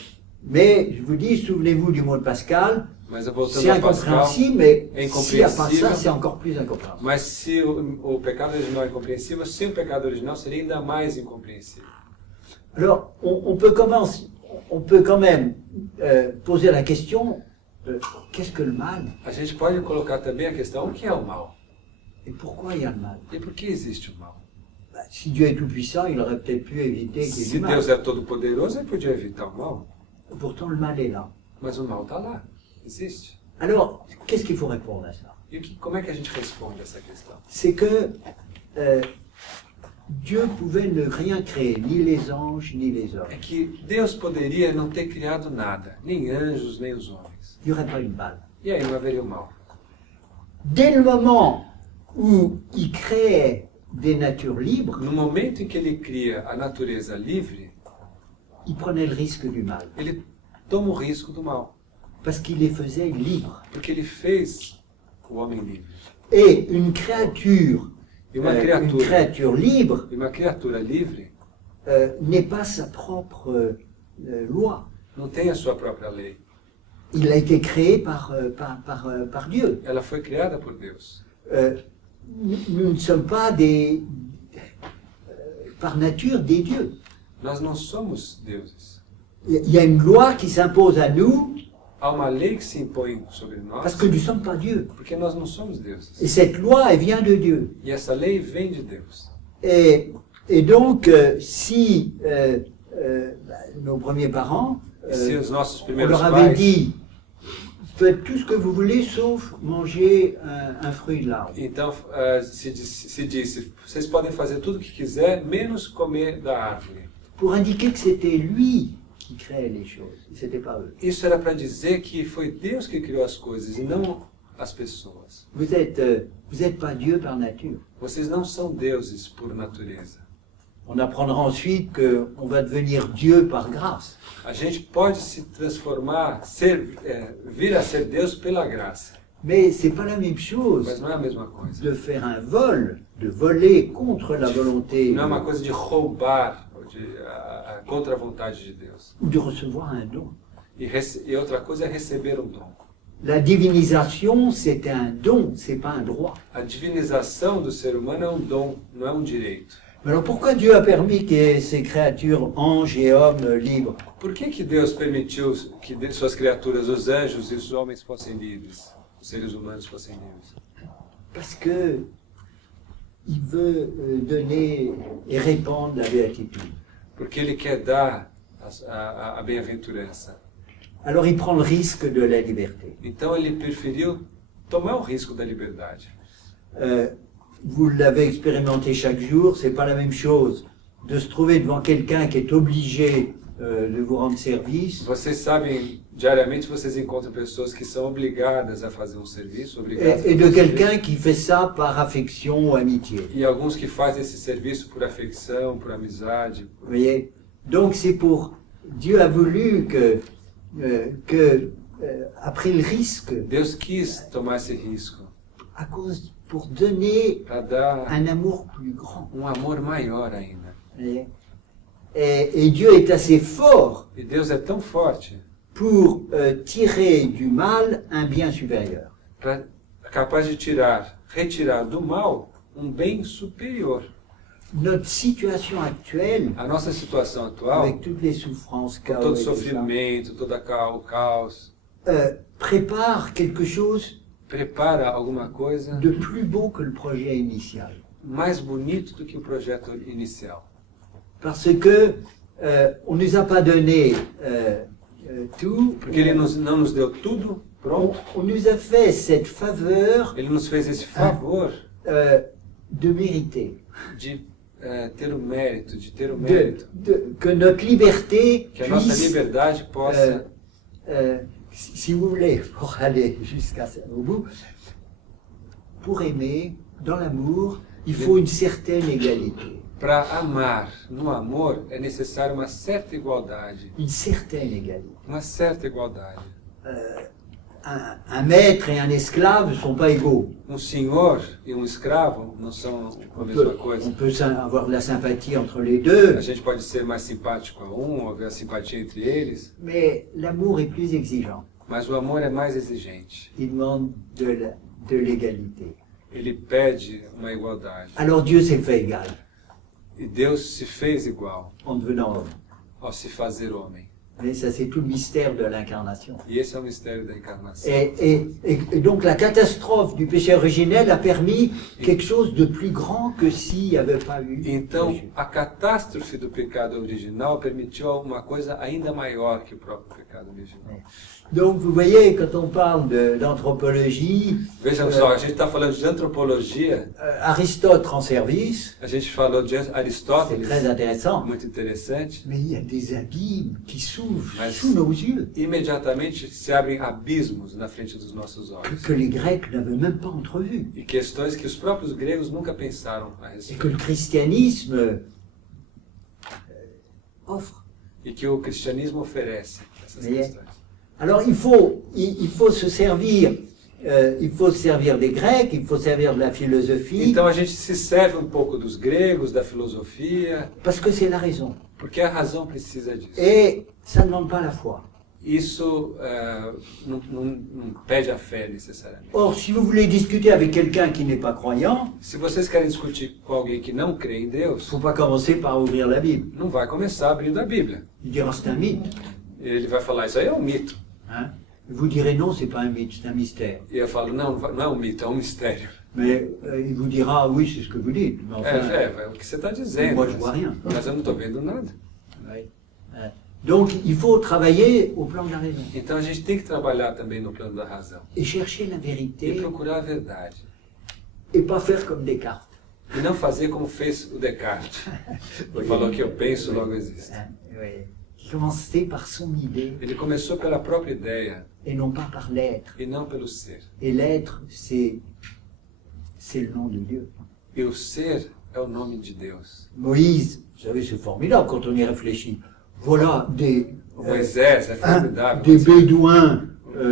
Mais je vous dis, souvenez-vous du mot de Pascal. Mas voltando C'est a Pascal, incompréhensible, mais é s'il n'y a pas incompreensível. ça, c'est encore plus incompréhensible. Mas se o pecado original é incompreensível, sem o pecado original seria ainda mais incompreensível. Alors, on peut quand même poser la question, qu'est-ce que le mal? A gente pode colocar também a questão, o que é o mal? Et pourquoi il y a le mal? E por que existe o mal? Si Dieu est tout-puissant, il aurait peut-être pu éviter qu'il y ait Se du mal. Deus é todo-poderoso, ele podia evitar o mal. Pourtant, le mal est là. Mas o mal está lá, existe. Alors, qu'est-ce qu'il faut répondre à ça? E como é que a gente responde a essa questão? C'est que Dieu pouvait ne rien créer, ni les anges, ni les hommes. É que Deus poderia não ter criado nada, nem anjos, nem os homens. Il n'y aurait pas eu de mal. E aí não haveria o mal. Dès le moment où il créait des natures libres, No momento em que ele cria a natureza livre, il prenait le risque du mal, ele toma o risco do mal. parce qu'il les faisait libres. Porque ele fez o homem livre. Et une créature, E uma une criatura, créature libre e uma criatura livre n'est pas sa propre loi. não tem a sua própria lei. Il a été créé par Dieu. Ela foi criada por Deus. Nous ne sommes pas par nature des dieux. Nós não somos deuses. Il y a une loi qui s'impose à nous Há uma lei que se impõe sobre nós, parce que nous ne sommes pas Dieu. porque nós não somos Et deuses. cette loi, elle vient de Dieu. E essa lei vem de Deus. Et donc, si nos premiers parents, E se os nossos on primeiros leur avait pais, dit, faites tout ce que vous voulez sauf manger un fruit de l'arbre. então se disse, vocês podem fazer tudo o que quiser, menos comer da árvore. Pour indiquer que c'était lui qui créait les choses, c'était pas eux. Isso era para dizer que foi Deus que criou as coisas e não as pessoas. Vous êtes pas Dieu par nature. Vocês não são deuses por natureza. On apprendra ensuite qu'on va devenir Dieu par grâce. A gente pode se transformar, vir a ser Deus pela graça, Mais c'est pas la même chose mas não é a mesma coisa. de faire un vol, de voler contre la volonté Não é uma coisa de roubar contra a vontade de Deus. ou de recevoir un don. E outra coisa é receber um dom. La divinisation, c'est un don, c'est pas un droit. A divinização do ser humano é um dom, não é um direito. Alors pourquoi Dieu a permis qu'il y ait ces créatures, anges et hommes libres? Por que Deus permitiu que suas criaturas, os anjos e os homens fossem livres, os seres humanos fossem livres? Parce que il veut donner et répandre la béatitude. Porque Ele quer dar a bem-aventurança. Alors il prend le risque de la liberté. Então Ele preferiu tomar o risco da liberdade. Vous l'avez expérimenté chaque jour, c'est pas la même chose de se trouver devant quelqu'un qui est obligé de vous rendre service. Vocês sabem, diariamente vocês encontram pessoas que são obrigadas a fazer um serviço, obrigadas Et a de fazer um quelqu'un serviço. qui fait ça par affection ou amitié. E alguns que fazem esse serviço por afecção, por amizade. Vous voyez? Donc c'est pour... Dieu a voulu a pris le risque Deus quis tomar esse risco pour donner para dar un amour plus grand. amor maior ainda. Vous voyez? Et Dieu est assez fort E Deus é tão forte, pour tirer du mal un bien supérieur. capaz de tirar, retirar do mal bem superior. Notre situation actuelle, A nossa situação atual, avec toutes les souffrances, com chaos todo o et tout ça, sofrimento, todo o caos, prépare quelque chose prepara alguma coisa de plus beau que le projet initial. mais bonito do que o projeto inicial. Parce que on ne nous a pas donné tout. Porque ele não nos deu tudo pronto, On nous a fait cette faveur ele nos fez esse favor de mériter. de ter o mérito, de ter o mérito, Que notre liberté que a nossa puisse, liberdade possa, si vous voulez, pour aller au bout, pour aimer, dans l'amour, il faut une certaine égalité. para amar, no amor é necessário uma certa igualdade, Une certaine égalité. uma certa igualdade. Un maître et un esclave ne sont pas égaux. Senhor e escravo não são a On mesma peut, coisa. on peut avoir de la sympathie entre les deux, A gente pode ser mais simpático a haver a simpatia entre eles, mais l'amour est plus exigeant. mas o amor é mais exigente. Il demande de l'égalité. Ele pede uma igualdade. Alors Dieu s'est fait égal E Deus se fez igual en devenant homme. ao se fazer homem. Mais ça, c'est tout le mystère de l'incarnation. E esse é o mistério da encarnação. Et donc la catastrophe du péché originel a permis quelque chose de plus grand que s'il n'y avait pas eu Então, péché. a catástrofe do pecado original permitiu uma coisa ainda maior que o próprio pecado original. Donc vous voyez, quand on parle d'anthropologie, Vejam só, a gente está falando de antropologia, Aristote rend service, a gente falou de c'est Aristóteles, très intéressant, muito interessante, mais il y a des abîmes qui s'ouvrent Mas- sous nos yeux, imediatamente se abrem abismos na frente dos nossos olhos. que les Grecs n'avaient même pas entrevus, E questões que os próprios gregos nunca pensaram a et que respeito. le christianisme offre. E que o cristianismo oferece essas Voyez? questões. Alors il faut se servir, il faut se servir des Grecs, il faut servir de la philosophie, Então a gente se serve um pouco dos gregos, da filosofia, parce que c'est la raison. porque a razão precisa disso. Et ça ne demande pas la foi. Isso não pede a fé necessariamente. Or, si vous voulez discuter avec quelqu'un qui n'est pas croyant, Se vocês querem discutir com alguém que não crê em il ne Deus, faut pas commencer par ouvrir la Bible. não vai começar abrindo a Bíblia. Il dira c'est un mythe. Ele vai falar, isso aí é um mito. Hein? Vous direz non, c'est pas un mythe, c'est un mystère. E eu falo, não, não é um mito, é um mistério. Mais il vous dira oui, c'est ce que vous dites. Mais enfin, É o que você está dizendo. moi je vois rien. Mas eu não estou vendo nada. Oui. Donc il faut travailler au plan de la raison Então a gente tem que trabalhar também no plano da razão. et chercher la E vérité procurar a verdade. et pas faire comme Descartes. E não fazer como fez o Descartes. Ele falou que eu penso, logo existo. Hein? Oui. Commencer par son idée Ele começou pela própria ideia et non pas par l'être. e não pelo ser. Et l'être, c'est le nom de Dieu. E o ser é o nome de Deus. Moïse, vous savez, c'est formidable quand on y réfléchit. Voilà O Moisés é formidável. des Bédouins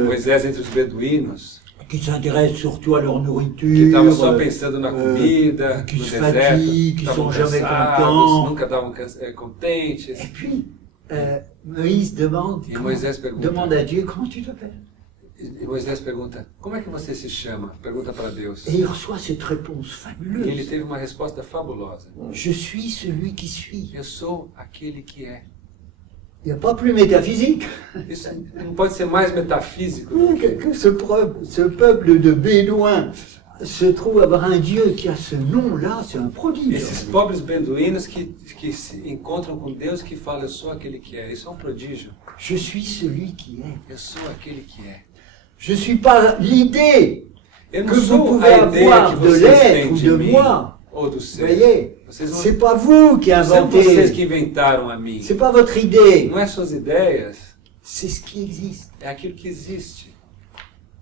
Moisés entre os beduínos, qui s'intéressent surtout à leur que nourriture, estavam só pensando na comida, qui no se deserto, fatiguent, qui estavam sont jamais cansados, contents. nunca estavam contentes. Et puis, Moïse demande, E Moisés pergunta, demande à Dieu comment tu t'appelles. e Moisés pergunta, como é que você se chama? Pergunta para Deus. Et il reçoit cette réponse E ele fabuleuse. teve uma resposta fabulosa. Je suis celui qui suis. Eu sou aquele que é. Il n'y a pas plus métaphysique Isso não pode ser mais metafísico do que ce peuple de Bédouins se trouve avoir un Dieu qui a ce nom-là, c'est un prodige. esses pobres beduínos que se encontram com Deus que fala, eu sou aquele que é. Isso é um prodígio. Je suis celui qui est. Eu sou aquele que é. Je ne suis pas l'idée Eu que não vous sou pouvez a ideia que avoir de vocês l'être têm ou de de mim moi. ou do Vous ser. voyez, Vocês não, c'est pas vous qui são vocês que inventez, inventaram a mim. c'est pas votre idée, Não é suas ideias, c'est ce qui existe. é aquilo que existe.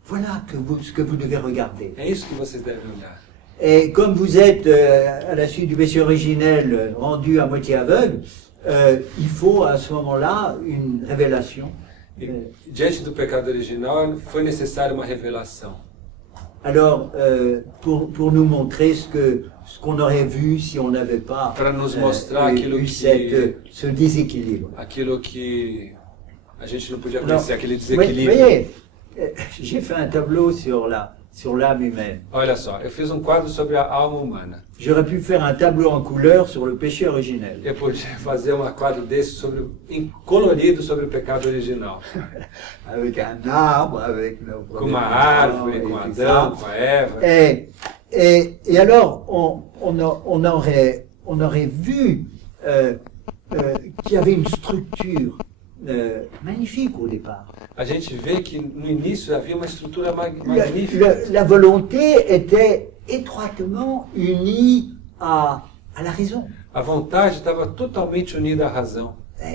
Voilà ce que vous devez regarder. É isso que vocês devem olhar. Et comme vous êtes, à la suite du péché originel, rendu à moitié aveugle, il faut à ce moment-là une révélation. E, diante do pecado original, foi necessária uma revelação. Alors, pour nous montrer ce qu'on aurait vu si on n'avait pas Para nos mostrar aquilo eu que, ce déséquilibre. aquilo que a gente não podia Alors, conhecer, aquele vous desequilíbrio. voyez, j'ai fait un tableau sur sur l'âme humaine. Olha só, eu fiz um quadro sobre a alma humana. J'aurais pu faire un tableau en couleur sur le péché originel. Eu podia fazer um quadro desse em colorido sobre o pecado original. Avec un arbre, avec nos Com uma árvore, com Adão, com a Eva. Et alors, on aurait vu qu'il y avait une structure magnifique au départ. A gente vê que no início havia uma estrutura magnífica. La volonté était étroitement unie à la raison. A vontade estava totalmente unida à razão.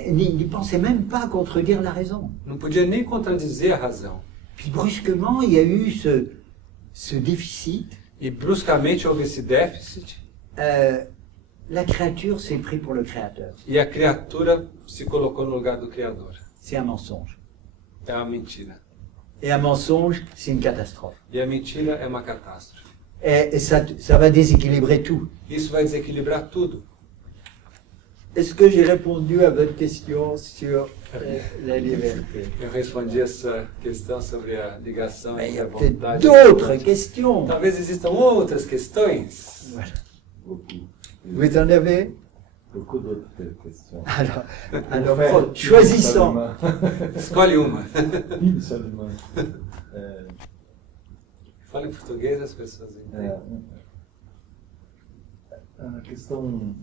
N'y pensait même pas contredire la raison. Não podia nem contradizer a razão. Puis brusquement, il y a eu ce déficit. E bruscamente houve esse déficit. La créature s'est prise pour le créateur. E a criatura se colocou no lugar do Criador. C'est un mensonge. É uma mentira. Et un mensonge, c'est une catastrophe. E a mentira é uma catástrofe. Et ça va déséquilibrer tout. Isso vai desequilibrar tudo. Est-ce que j'ai répondu à votre question sur la liberté? Eu respondi essa questão sobre a ligação Mais il y entre a a peut-être vontade d'autres questions. Talvez existam outras questões. Voilà. Beaucoup. Vous en avez? Beaucoup d'autres questions. Alors choisissons. Escolhe uma. Seulement. Fala em português, as pessoas entendem. A questão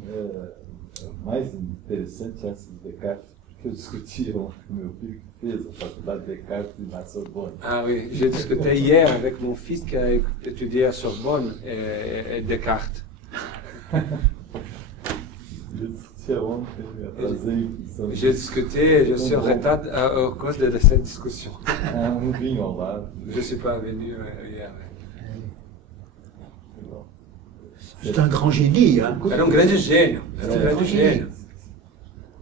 mais interessante é essa de Descartes, porque eu discuti com meu filho que fez a faculdade de Descartes na Sorbonne. Ah oui, j'ai discuté hier avec mon fils qui a étudié à Sorbonne et Descartes. Eu discuti ontem, me atrasei. J'ai discuté, je suis en retard à cause de cette discussion. Um vinho ao lado. Je ne suis pas venu hier. C'est un grand génie. Hein? Era grande gênio. Era grande gênio.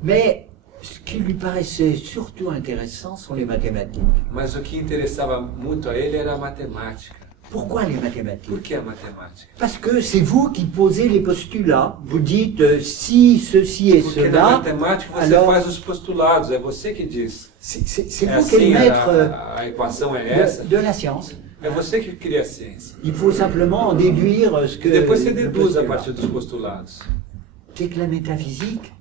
Mais ce qui lui paraissait surtout intéressant sont les mathématiques. Mas o que interessava muito a ele era a matemática. Pourquoi les mathématiques? Por que a matemática? Parce que c'est vous qui posez les postulats. Vous dites si ceci et Porque na cela. matemática você alors, faz os postulados, é você que diz. c'est É vous qui êtes assim, maître a equação é essa. de la science. É você que cria a ciência. Il faut simplement en déduire ce que. E depois você le deduz a postulat. partir dos postulados. C'est que la métaphysique.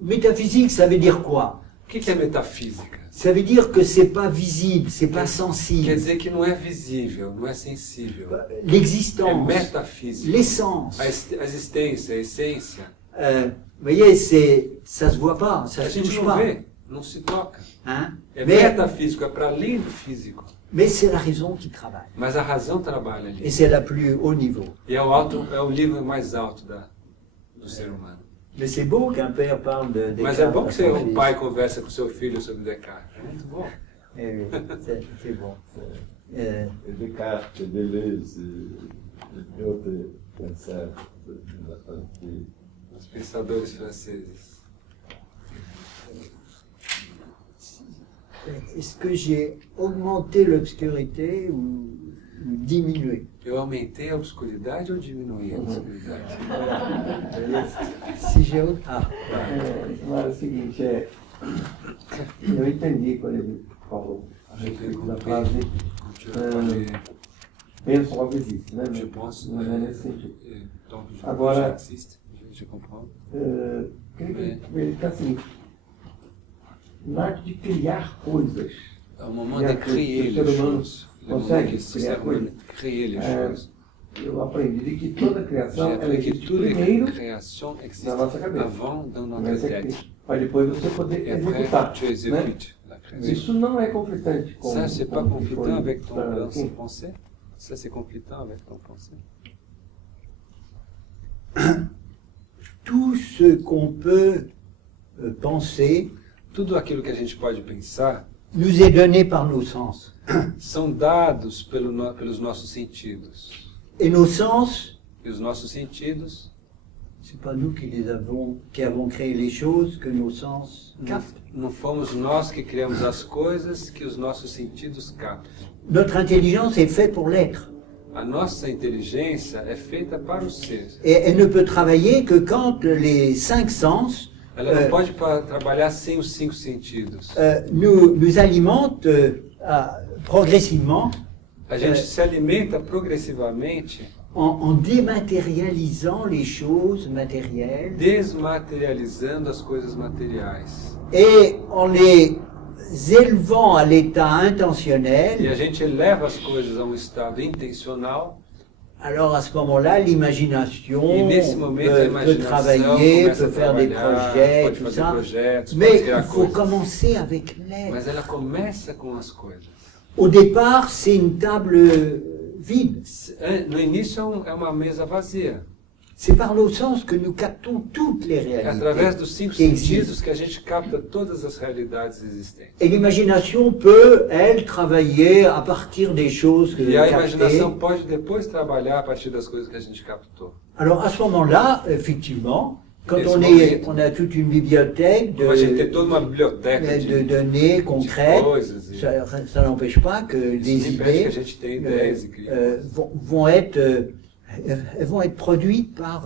Métaphysique, ça veut dire quoi? O que é metafísica? Ça veut dire que c'est pas visible, c'est pas Quer sensible. dizer que não é visível, não é sensível. É L'existence, metafísica. l'essence. A existência, a essência. Vous voyez, ça se voit pas, ça A se gente touche não pas. vê, não se toca. Hein? É Mais, metafísico, é para além do físico. mais c'est la raison qui travaille. Mas a razão trabalha ali. Et c'est la plus haut niveau. E é o nível mais alto do ser humano. Mais c'est beau qu'un père parle de Descartes. Mas é bom que à son um fils. pai conversa com seu filho sobre Descartes. É muito bom. Eh oui, c'est bon. Et Descartes, Deleuze, et d'autres penseurs de la pensée. Os pensadores franceses. Est-ce que j'ai augmenté l'obscurité ou diminué? Eu aumentei a obscuridade ou diminuí a obscuridade? Si j'ai ah, Mas é o seguinte, eu entendi quando ele falou a respeito da frase penso logo existe, né? Je pense. Não é nesse sentido. Donc, Agora, existe. Je comprends. Queria que ele está assim, na arte de criar coisas. Au moment de créer les choses, le moment consegue que se criar serve coisas. de créer les choses, Eu aprendi que toda j'ai criação ela appris que existe toute primeiro, création existe na nossa cabeça. avant dans notre mas tête. para depois você poder Et après, executar. tu Né? exécutes la création. Isso não é conflitante com Ça, c'est pas com o que conflitant foi avec ton falado aqui. pensée. Ça, c'est conflitant avec ton pensée. tout ce qu'on peut penser Tudo aquilo que a gente pode pensar nous est donné par nos sens. são dados pelos nossos sentidos. Et nos sens, E os nossos sentidos, c'est pas nous qui avons créé les choses que nos sens captent. não fomos nós que criamos as coisas que os nossos sentidos captam. Notre intelligence est faite pour l'être. A nossa inteligência é feita para o ser. Et elle ne peut travailler que quand les 5 sens Ela não pode trabalhar sem os 5 sentidos. nous alimentent progressivement A gente se alimenta progressivamente, en dématérialisant les choses matérielles desmaterializando as coisas materiais. et en les élevant à l'état E intentionnel. a gente eleva as coisas a um estado intencional, Alors à ce moment-là, l'imagination e nesse momento a peut imaginação travailler, começa peut a faire des trabalhar, projets, pode tout fazer ça. projetos, pode Mais il criar faut coisas. commencer avec l'être. Mas ela começa com as coisas. Au départ, c'est une table vide. No início é uma mesa vazia. C'est par l'autre sens que nous captons toutes les É através réalités. dos 5 que existem. sentidos que a gente capta todas as realidades existentes. Et l'imagination peut, elle, travailler à partir des choses que E a captées. imaginação pode depois trabalhar a partir das coisas que a gente captou. Alors à ce moment-là, effectivement, quand Et on, ce on a toute une bibliothèque Então a gente tem de, toda uma biblioteca de de données concrètes, coisas. E ça n'empêche pas que isso des não impede que a idées gente tenha ideias e crie. vont être produites par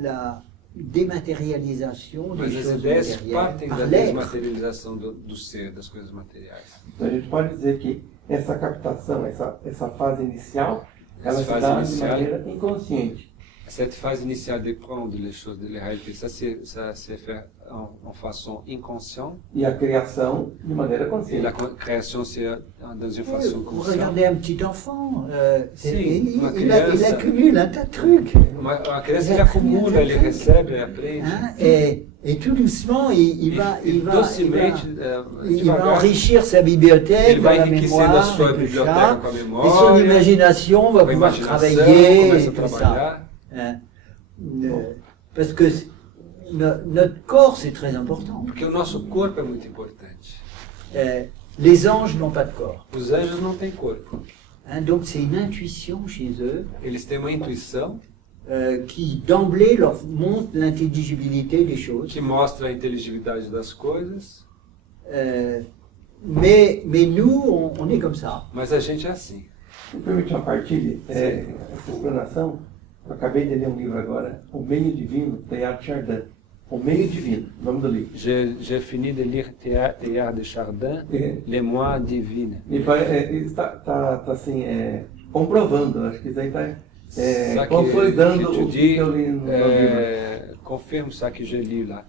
la dématérialisation des Mas as choses ideias matérielles, partem da par l'être. desmaterialização do ser, das coisas materiais. Então a gente pode dizer que essa captação, essa fase inicial, ela Essa se fase dá de inicial. maneira inconsciente. Cette phase initiale de prendre les choses de les réalités, ça se fait en façon inconsciente. E a criação de maneira Et consciente. la création, c'est dans une Oui, façon vous consciente. regardez un petit enfant, Si, il uma criança. accumule un tas de trucs. A criança ele acumula, ele recebe, ele aprende. Hein, et tout doucement, il va docemente, il va devagar, enrichir sa bibliothèque, ele vai la enriquecendo a mémoire, sua et tout biblioteca ça, com a et son memória, imagination va com a pouvoir imaginação, travailler, começa et a tout ça. trabalhar. Hein. Parce que notre corps, c'est très important. Porque o nosso corpo é muito importante. Les anges n'ont pas de corps. Os anjos não têm corpo. Hein, donc c'est une intuition chez eux Eles têm uma intuição qui d'emblée leur montre l'intelligibilité des choses. que mostra a inteligibilidade das coisas, Mais nous, on est comme ça. mas a gente é assim. Me permite uma partilha? Essa explanação, eu acabei de ler um livro agora, O Meio Divino, Teilhard de Chardin. O Meio Divino, nome do livro. J'ai fini de lire Teilhard de Chardin, Les Mois Divines. E está assim, comprovando, acho que isso aí está consolidando o que eu li no livro. Confirme ça que j'ai lu là.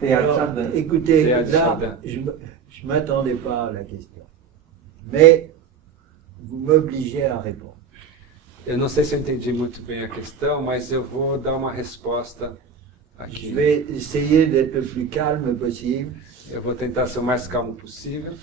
Teilhard de Alors, Chardin. écoutez, Teilhard de là, Chardin. je ne m'attendais pas à la question. Mais vous m'obligez à répondre. Eu não sei se eu entendi muito bem a questão, mas eu vou dar uma resposta Je aqui. vais essayer d'être le plus calme possible. Eu vou tentar ser o mais calmo possível.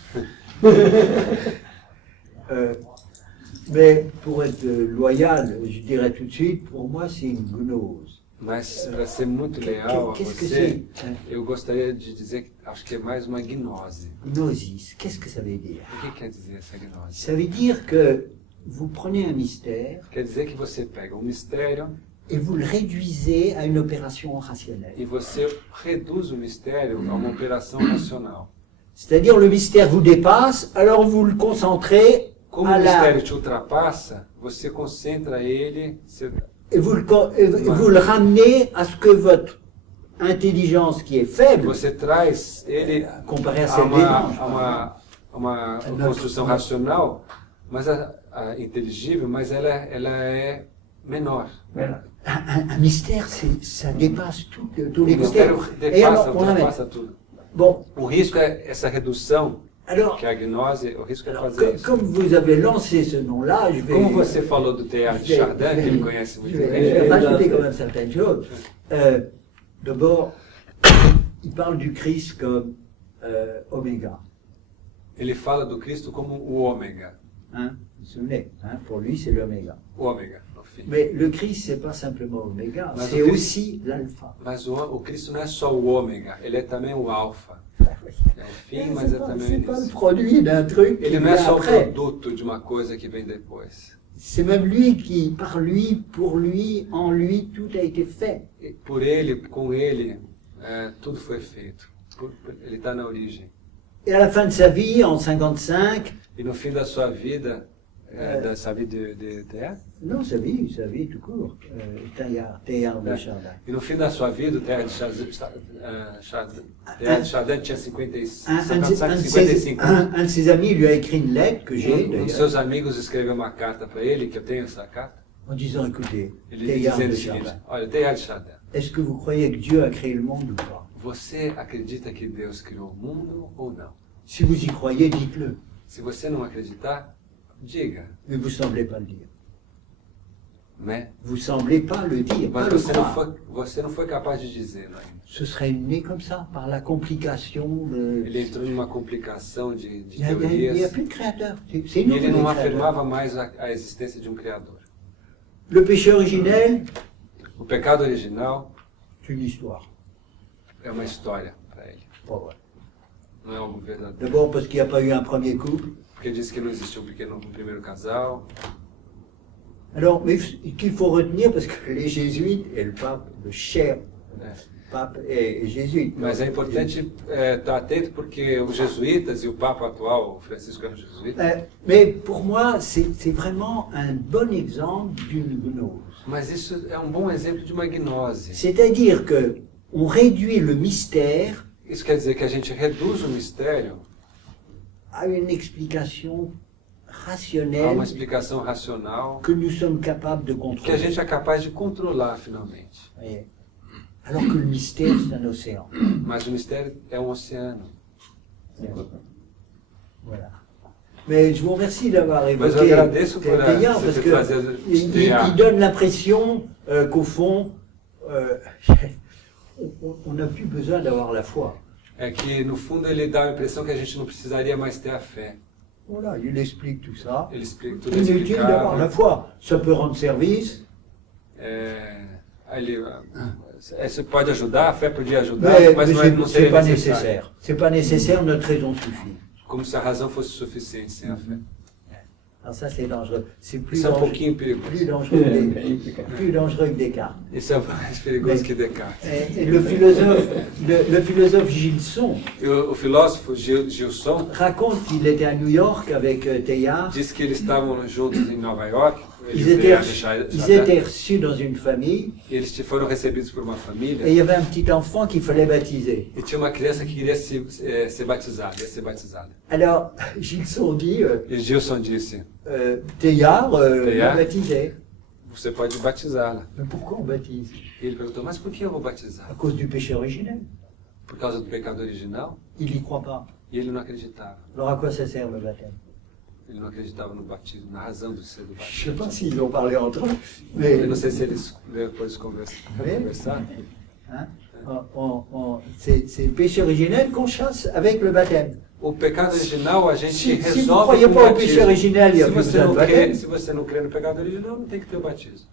Mais pour être loyal, je dirais tout de suite, pour moi c'est une gnose. Mas para ser muito leal a Qu'est-ce que você, c'est hein? eu gostaria de dizer que acho que é mais uma gnose. Gnosis, qu'est-ce que ça veut dire? O que quer dizer essa gnose? Ça veut dire que vous prenez un mystère Quer dizer que você pega um mistério et vous le réduisez à une opération rationnelle. e você reduz o mistério a uma operação racional. C'est-à-dire le mystère vous dépasse, alors vous le concentrez Como à o la... mistério te ultrapassa, você concentra ele, Et vous le ramenez à ce que votre intelligence qui est faible, você traz ele comparé à a celle des anges, uma construção racional, mas a inteligível, mas ela é menor. un mystère, ça dépasse tous les O mistério mystères. Et depassa, alors, on ramène. ultrapassa tudo. Bon, O risco é essa redução, alors, que é a gnose, o risco é alors, fazer isso. comme vous avez lancé ce nom-là, je vais... Como você falou do Teilhard de Chardin, que ele conhece muito je vais bem, rajouter quand même certaines choses. D'abord, il parle du Christ comme oméga. ele fala do Cristo como o ômega. Hein, vous vous souvenez, hein, pour lui c'est l'oméga. O ômega, no fim. Mais le Christ, c'est pas simplement oméga, Mais c'est le Christ- aussi l'alpha. Mas o Cristo não é só o ômega, ele é também o alfa. É o fim, mas é C'est também pas le isso. produit d'un truc qui Ele não é vient só o après. produto de uma coisa que vem depois. C'est même lui qui, par lui, pour lui, en lui, tout a été fait. E por ele, com ele, tudo foi feito. Ele está na origem. Et à la fin de sa vie, en 55, E no fim da sua vida, da sa vida de Teilhard? Non, sa vie tout court. Teilhard de Chardin. E no fim da sua vida, o Teilhard de Chardin tinha 55 anos. Un de ses amis lui a écrit une lettre que j'ai Um dos d'ailleurs, seus amigos escreveu uma carta para ele, que eu tenho essa carta, en disant écoutez, ele Teilhard dizendo de o seguinte: Chardin, olha, Teilhard de Chardin, est-ce que vous croyez que Dieu a créé le monde ou pas? você acredita que Deus criou o mundo ou não? Si vous y croyez, dites-le. Se você não acreditar, diga, Mais vous ne semblez pas le dire. né? Vous ne semblez pas le dire, Mas pas le você croire. não foi capaz de dizer ainda. Ce serait né comme ça, par la complication de... Ele entrou numa complicação de Il n'y a, teorias plus de créateur. C'est e nous ele les não créateurs. afirmava mais a existência de um Criador. Le péché originel, O pecado original c'est une histoire. é uma história para ele, Pas vrai. não é algo verdadeiro. D'abord parce qu'il n'y a pas eu un premier couple. Porque diz que não existiu um primeiro casal. Alors, mais qu'il faut retenir, parce que les jésuites et le pape, le cher Né? pape est jésuite. Mas é importante estar atento porque os jesuítas e o Papa atual, o Francisco, era um jesuíta. Mais pour moi, c'est vraiment un bon exemple d'une gnose. Mas isso é um bom exemplo de uma gnose. C'est-à-dire que on réduit le mystère Isso quer dizer que a gente reduz o mistério à une explication a rationnelle uma explicação racional que nous sommes capables de que a contrôler. gente é capaz de controlar finalmente. Voyez. Alors que le mystère, c'est un océan. Mas o mistério é um oceano. Voilà. Mais je vous remercie d'avoir Mas eu évoqué agradeço por Teilhard, você parce ter que trazido il Teilhard. donne l'impression qu'au fond, on n'a plus besoin d'avoir la foi. É que no fundo ele dá a impressão que a gente não precisaria mais ter a fé. Voilà, il explique tout ça. Ele explica tudo Inutile d'avoir la explicado. foi. Ça peut rendre service, Isso pode ajudar, a fé podia ajudar, mas não, não c'est seria pas necessário. nécessaire. C'est pas nécessaire, notre raison suffit. Como se a razão fosse suficiente sem a fé. Alors ça, c'est dangereux. C'est plus, Isso é um dangereux, pouquinho perigoso. plus dangereux que Descartes. Isso é mais perigoso que Descartes. Et le philosophe Gilson E o filósofo Gilson raconte qu'il était à New York avec Teilhard. disse que eles estavam juntos em Nova York. Ils étaient reçus dans une famille Eles foram recebidos por uma et família il y avait un petit enfant qu'il fallait baptiser. e tinha uma criança que queria ser batizada, ia ser batizada. Alors, Gilson dit, E Gilson disse: Teilhard l'a Teilhard. baptisé. você pode batizá-la. Mais pourquoi on baptise? E ele perguntou: mas por que eu vou À batizar? cause du péché originel. Por causa do pecado original? Il n'y croit pas. E ele não acreditava. Alors à quoi ça sert le baptême? Ele não acreditava no batismo, na razão do ser do Je ne sais batismo. pas s'ils ont parlé entre eux, mais Eu não sei se eles depois conversaram. hein, c'est le péché originel qu'on chasse avec le baptême. O pecado original a gente Se vous ne resolve croyez com o pas au péché batismo. originel, il n'y a Se plus você, besoin não de crê, baptême. se você não crê no pecado original, não tem que ter o batismo.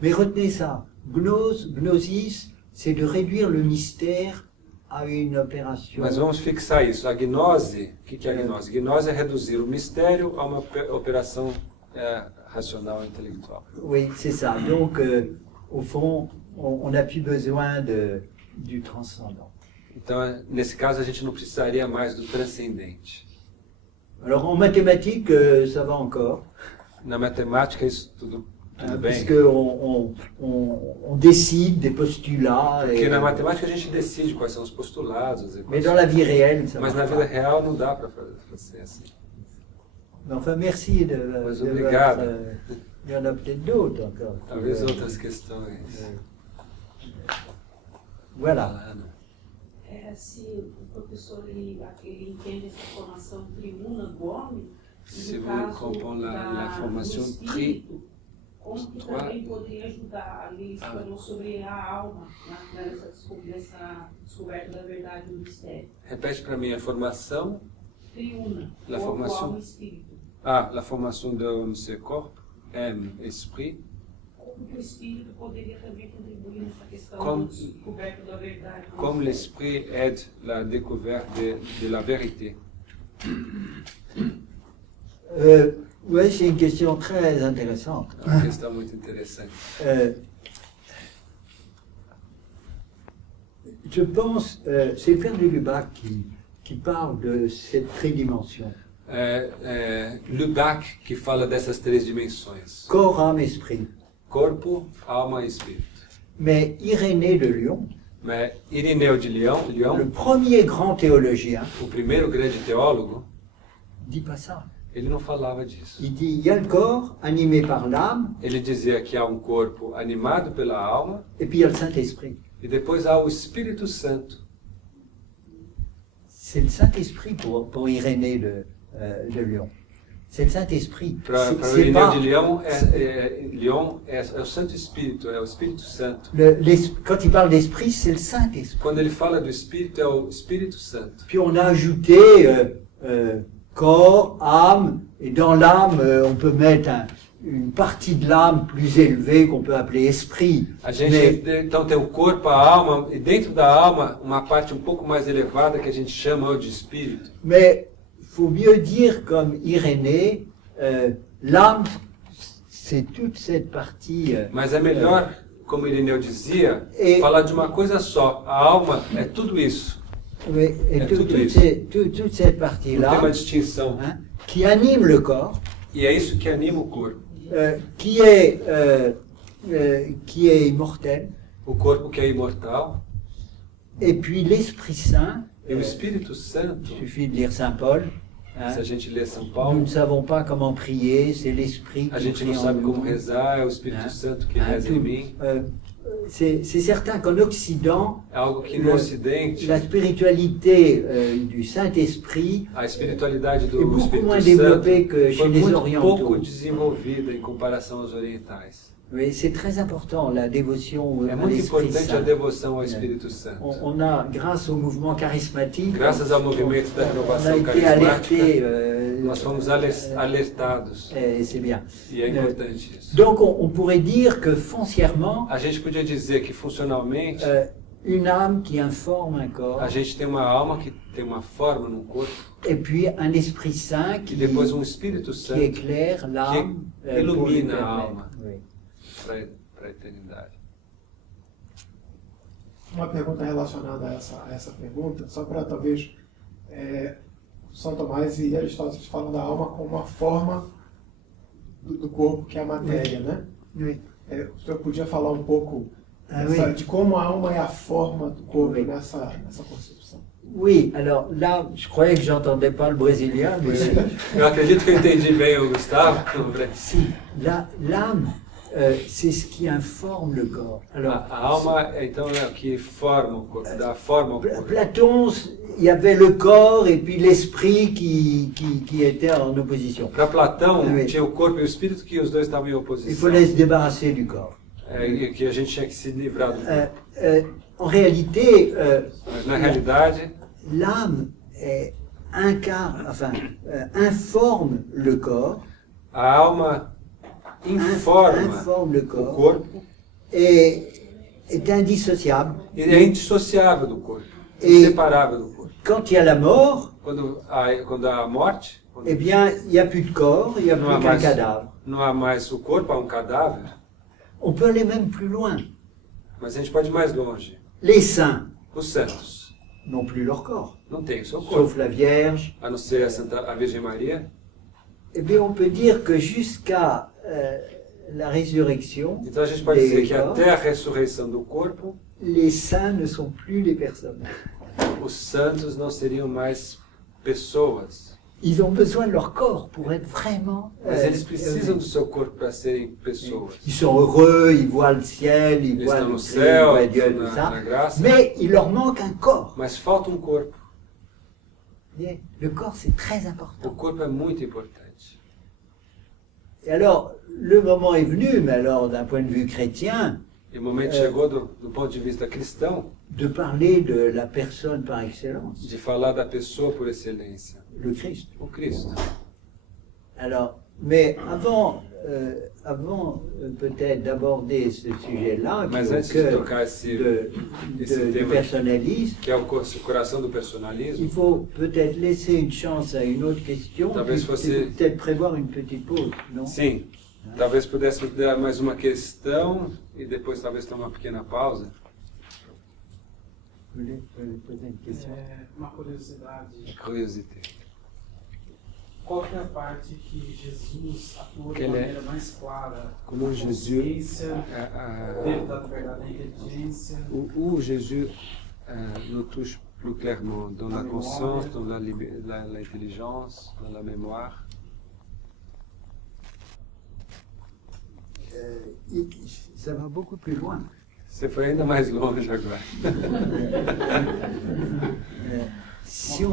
Mais retenez ça, gnosis, c'est de réduire le mystère à une opération. Mas vamos fixar isso. A gnose, o que é a gnose? Gnose é reduzir o mistério a uma operação racional e intelectual. Oui, c'est ça. Donc, au fond, on n'a plus besoin du transcendant. Então, nesse caso, a gente não precisaria mais do transcendente. Alors, en mathématiques, ça va encore, Na matemática, isso tudo bem. puisqu'on on décide des postulats. Porque na matemática a gente decide quais são os postulados, as Mais equações. dans la vie réelle, ça Mas va na vida pas. real não dá para fazer assim. Mais enfin, merci de Mas votre, obrigado. il y en a peut-être d'autres encore. Talvez outras questões. Voilà. Falando. Se o professor ele entende essa formação triuna do homem, Se no vous caso comprenez la do formation espírito, como que trois- também poderia ajudar, ele falou sobre a alma nessa descoberta da verdade do mistério. Repete para mim a formação. Triuna, La corpo, formation. alma e espírito. La formation de l'homme, c'est corps, âme, esprit. Como que o espírito poderia também contribuir nessa questão Como- da descoberta da verdade do Comme mistério? l'esprit aide la découverte de la vérité. Oui, c'est une question très intéressante. É uma questão muito interessante. Je pense, c'est le père de Lubac qui parle de cette tridimension. Lubac, que fala dessas três dimensões: corps, âme, esprit. corpo, alma e espírito. Mais Irénée de Lyon, Mas Irineu de Lyon, le premier grand théologien, o primeiro grande teólogo, dit pas ça. ele não falava disso. Il dit il y a le corps animé par l'âme Ele dizia que há um corpo animado pela alma et puis il y a le Saint-Esprit. e depois há o Espírito Santo. C'est le Saint-Esprit pour Irénée de Lyon. C'est le Saint-Esprit. Para o C'est Irineu pas de Lyon é o Santo Espírito, é o Espírito Santo. quand il parle d'esprit, c'est le Saint-Esprit. Quando ele fala do Espírito, é o Espírito Santo. Puis on a ajouté corps, âme, et dans l'âme, on peut mettre une partie de l'âme plus élevée qu'on peut appeler esprit. A gente Mais então tem o corpo, a alma, e dentro da alma, uma parte um pouco mais elevada que a gente chama de espírito. faut mieux dire comme Irénée, l'âme, c'est toute cette partie. Mas é melhor, como Irineu dizia, E- falar de uma coisa só. A alma é tudo isso. Oui, et tout toute isso. toute cette Não tem partie-là, uma distinção. hein, qui anime le corps, E é isso que anima o corpo. qui est immortel, O corpo que é imortal. et puis l'Esprit Saint. E o Espírito Santo, Il suffit de lire Saint Paul. hein. se a gente lê São Nous Paulo, ne savons pas comment prier, c'est l'Esprit a qui gente prie não en sabe nous. como rezar, é o Espírito Hein? Santo que Hein, reza em tout. mim. C'est certain qu'en Occident, É algo que no Ocidente, la spiritualité du Saint-Esprit a espiritualidade est do beaucoup moins Espírito développée Santo que chez foi les muito orientaux. pouco desenvolvida em comparação aos orientais. Mais c'est très important, la dévotion É à muito l'Esprit importante a Saint. devoção ao Espírito Santo. On a, grâce au mouvement charismatique, Graças ao movimento da on a renovação été carismática, alerté, nós fomos alertados. et c'est bien. E é importante isso. Donc on pourrait dire que foncièrement, A gente podia dizer que funcionalmente, une âme qui informe un corps, a gente tem uma alma que tem uma forma no corpo, et puis un Esprit Saint e qui depois um Espírito qui Santo éclaire l'âme pour illumine lui a permettre. alma. Oui. para a eternidade. Uma pergunta relacionada a essa pergunta, só para talvez São Tomás e Aristóteles falam da alma como uma forma do corpo, que é a matéria, né? Oui. O senhor podia falar um pouco oui. de como a alma é a forma do corpo Oui. nessa concepção? Oui, alors là, je croyais que j'entendais pas le brésilien, mais Eu acredito que eu entendi bem o Gustavo. si, l'âme, c'est ce qui informe le corps. Alors, A alma, então, é o que forma o corpo, dá forma ao corpo. Platon, il y avait le corps et puis l'esprit qui étaient en opposition. Para Platão, Oui. tinha o corpo e o espírito, que os dois estavam em Il oposição. fallait se débarrasser du corps. E que a gente tinha que se livrar do corpo. En réalité, Mas, na realidade, l'âme informe le corps, a alma informa informe le o corps corpo et est indissociable. e é indissociável do corpo, E- inseparável do corpo. Quand il y a la mort, Quando há a morte, eh bien, il n'y a plus de corps, il n'y a não plus há qu'un mais, cadavre. não há mais o corpo, há um cadáver, On peut aller même plus loin. mas a gente pode ir mais longe. Les saints Os santos n'ont plus leur corps, não têm o seu corpo, sauf la Vierge. a não ser a Virgem Maria. Eh bien, on peut dire que jusqu'à la résurrection, Então a gente pode dizer que até a ressurreição do corpo, les saints ne sont plus les personnes. os santos não seriam mais pessoas. Ils ont besoin de leur corps pour être vraiment. Mas eles precisam do seu corpo para serem pessoas. Ils sont heureux, ils voient le ciel, ils Eles voient estão le no Christ, ils voient céu, Dieu, tout na ça. graça, Mais il leur manque un corps. mas falta um corpo. Bien, le corps, c'est très O important. corpo é muito importante. Et alors, le moment est venu, mais alors d'un point de vue chrétien, E o momento chegou, do ponto de vista cristão, de parler de la personne par excellence, de falar da pessoa por excelência, le Christ. o Cristo. Alors, mais avant peut-être d'aborder ce sujet-là, qui Mas est au antes de cœur tocar esse du tema, personnalisme, que é o coração do personalismo, il faut peut-être laisser une chance à une autre question, Talvez puis fosse- peut-être prévoir une petite pause, non? sim, talvez pudéssemos dar mais uma questão e depois talvez ter uma pequena pausa. Vous voulez poser une question? Uma curiosidade. Curiosité. qual que é a parte que Jesus atuou de Ele é- maneira mais clara? Comment Na Jésus, consciência, dentro da verdade, da inteligência. où Jésus nous touche plus clairement, dans la conscience, dans l'intelligence, dans la mémoire. Ça va beaucoup plus loin. Você foi ainda mais longe agora. Si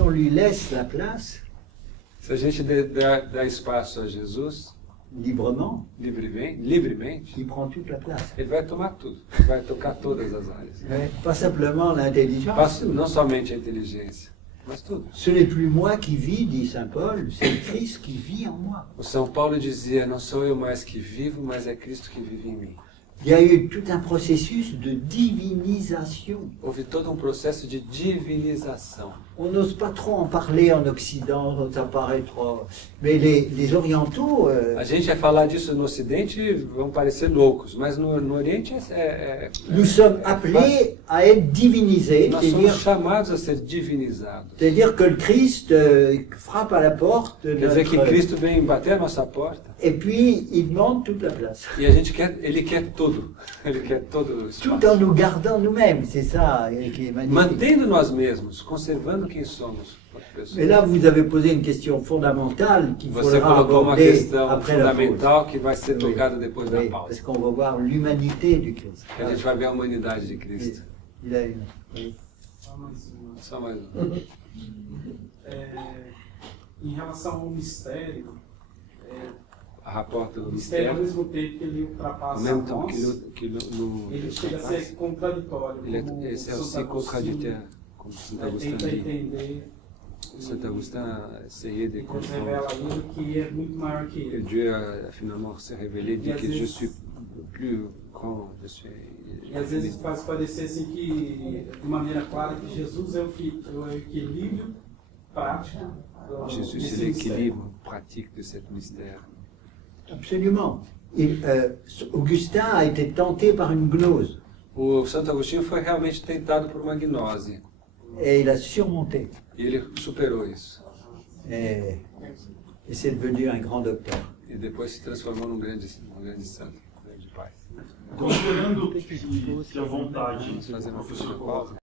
on lui laisse la place, Se a gente dá espaço a Jesus, librement, livremente, il prend toute la place. ele vai tomar tudo, ele vai tocar todas as áreas. Pas simplement l'intelligence. Não somente a inteligência, mas tudo. Ce n'est plus moi qui vis, dit Saint Paul, c'est le Christ qui vit en moi. O São Paulo dizia, não sou eu mais que vivo, mas é Cristo que vive em mim. Il y a eu tout un processus de divinisation. Houve todo processo de divinização. On n'ose pas trop en parler en Occident, ça paraît trop... Mais les Orientaux... A gente vai falar disso no Ocidente, vão parecer loucos, mas no Oriente nous sommes appelés à être divinisés, nós somos chamados a ser divinizados. c'est-à-dire que le Christ frappe à la porte de Quer dizer que notre... Cristo vem bater a nossa porta Et puis, il demande toute la place. e a gente ele quer tudo. Ele quer todo o Tout espaço. en nous gardant nous-mêmes, c'est ça qui est magnifique. Mantendo nós mesmos, conservando quem somos. Mais là, vous avez posé une question fondamentale qu'il Você faudra colocou uma aborder questão après la pause. fundamental que vai ser Oui. tocada depois da Oui, pausa. parce qu'on va voir l'humanité du Christ. Que a gente vai ver a humanidade de Cristo. Il a une... oui. Só mais uma. Só mais Em relação ao mistério, a rapporto o do mistério, ao mistério. mesmo tempo que ele Ao ultrapassa a mesmo tempo nós, que no ele chega a ser contraditório. ele como é Santo aussi Agostinho contraditório, como Santo Agostinho tenta diz. entender Santo Agustin essayait de e Deus comprendre revela a ele que é muito maior que que ele. Dieu a finalement se révélé, dit Et à que vezes- je suis plus grand, je suis... E às vezes faz parecer assim que, de maneira clara, que Jesus é o equilíbrio prático Jésus, desse c'est mistério. l'équilibre pratique de ce mystère. Absolument. Augustin a été tenté par une gnose O Santo Agostinho foi realmente tentado por uma gnose et il a surmonté. e ele superou isso. Et c'est devenu un grand docteur. E depois se transformou num grande santo, um grande pai. Considerando que a vontade Vamos fazer uma professor pausa.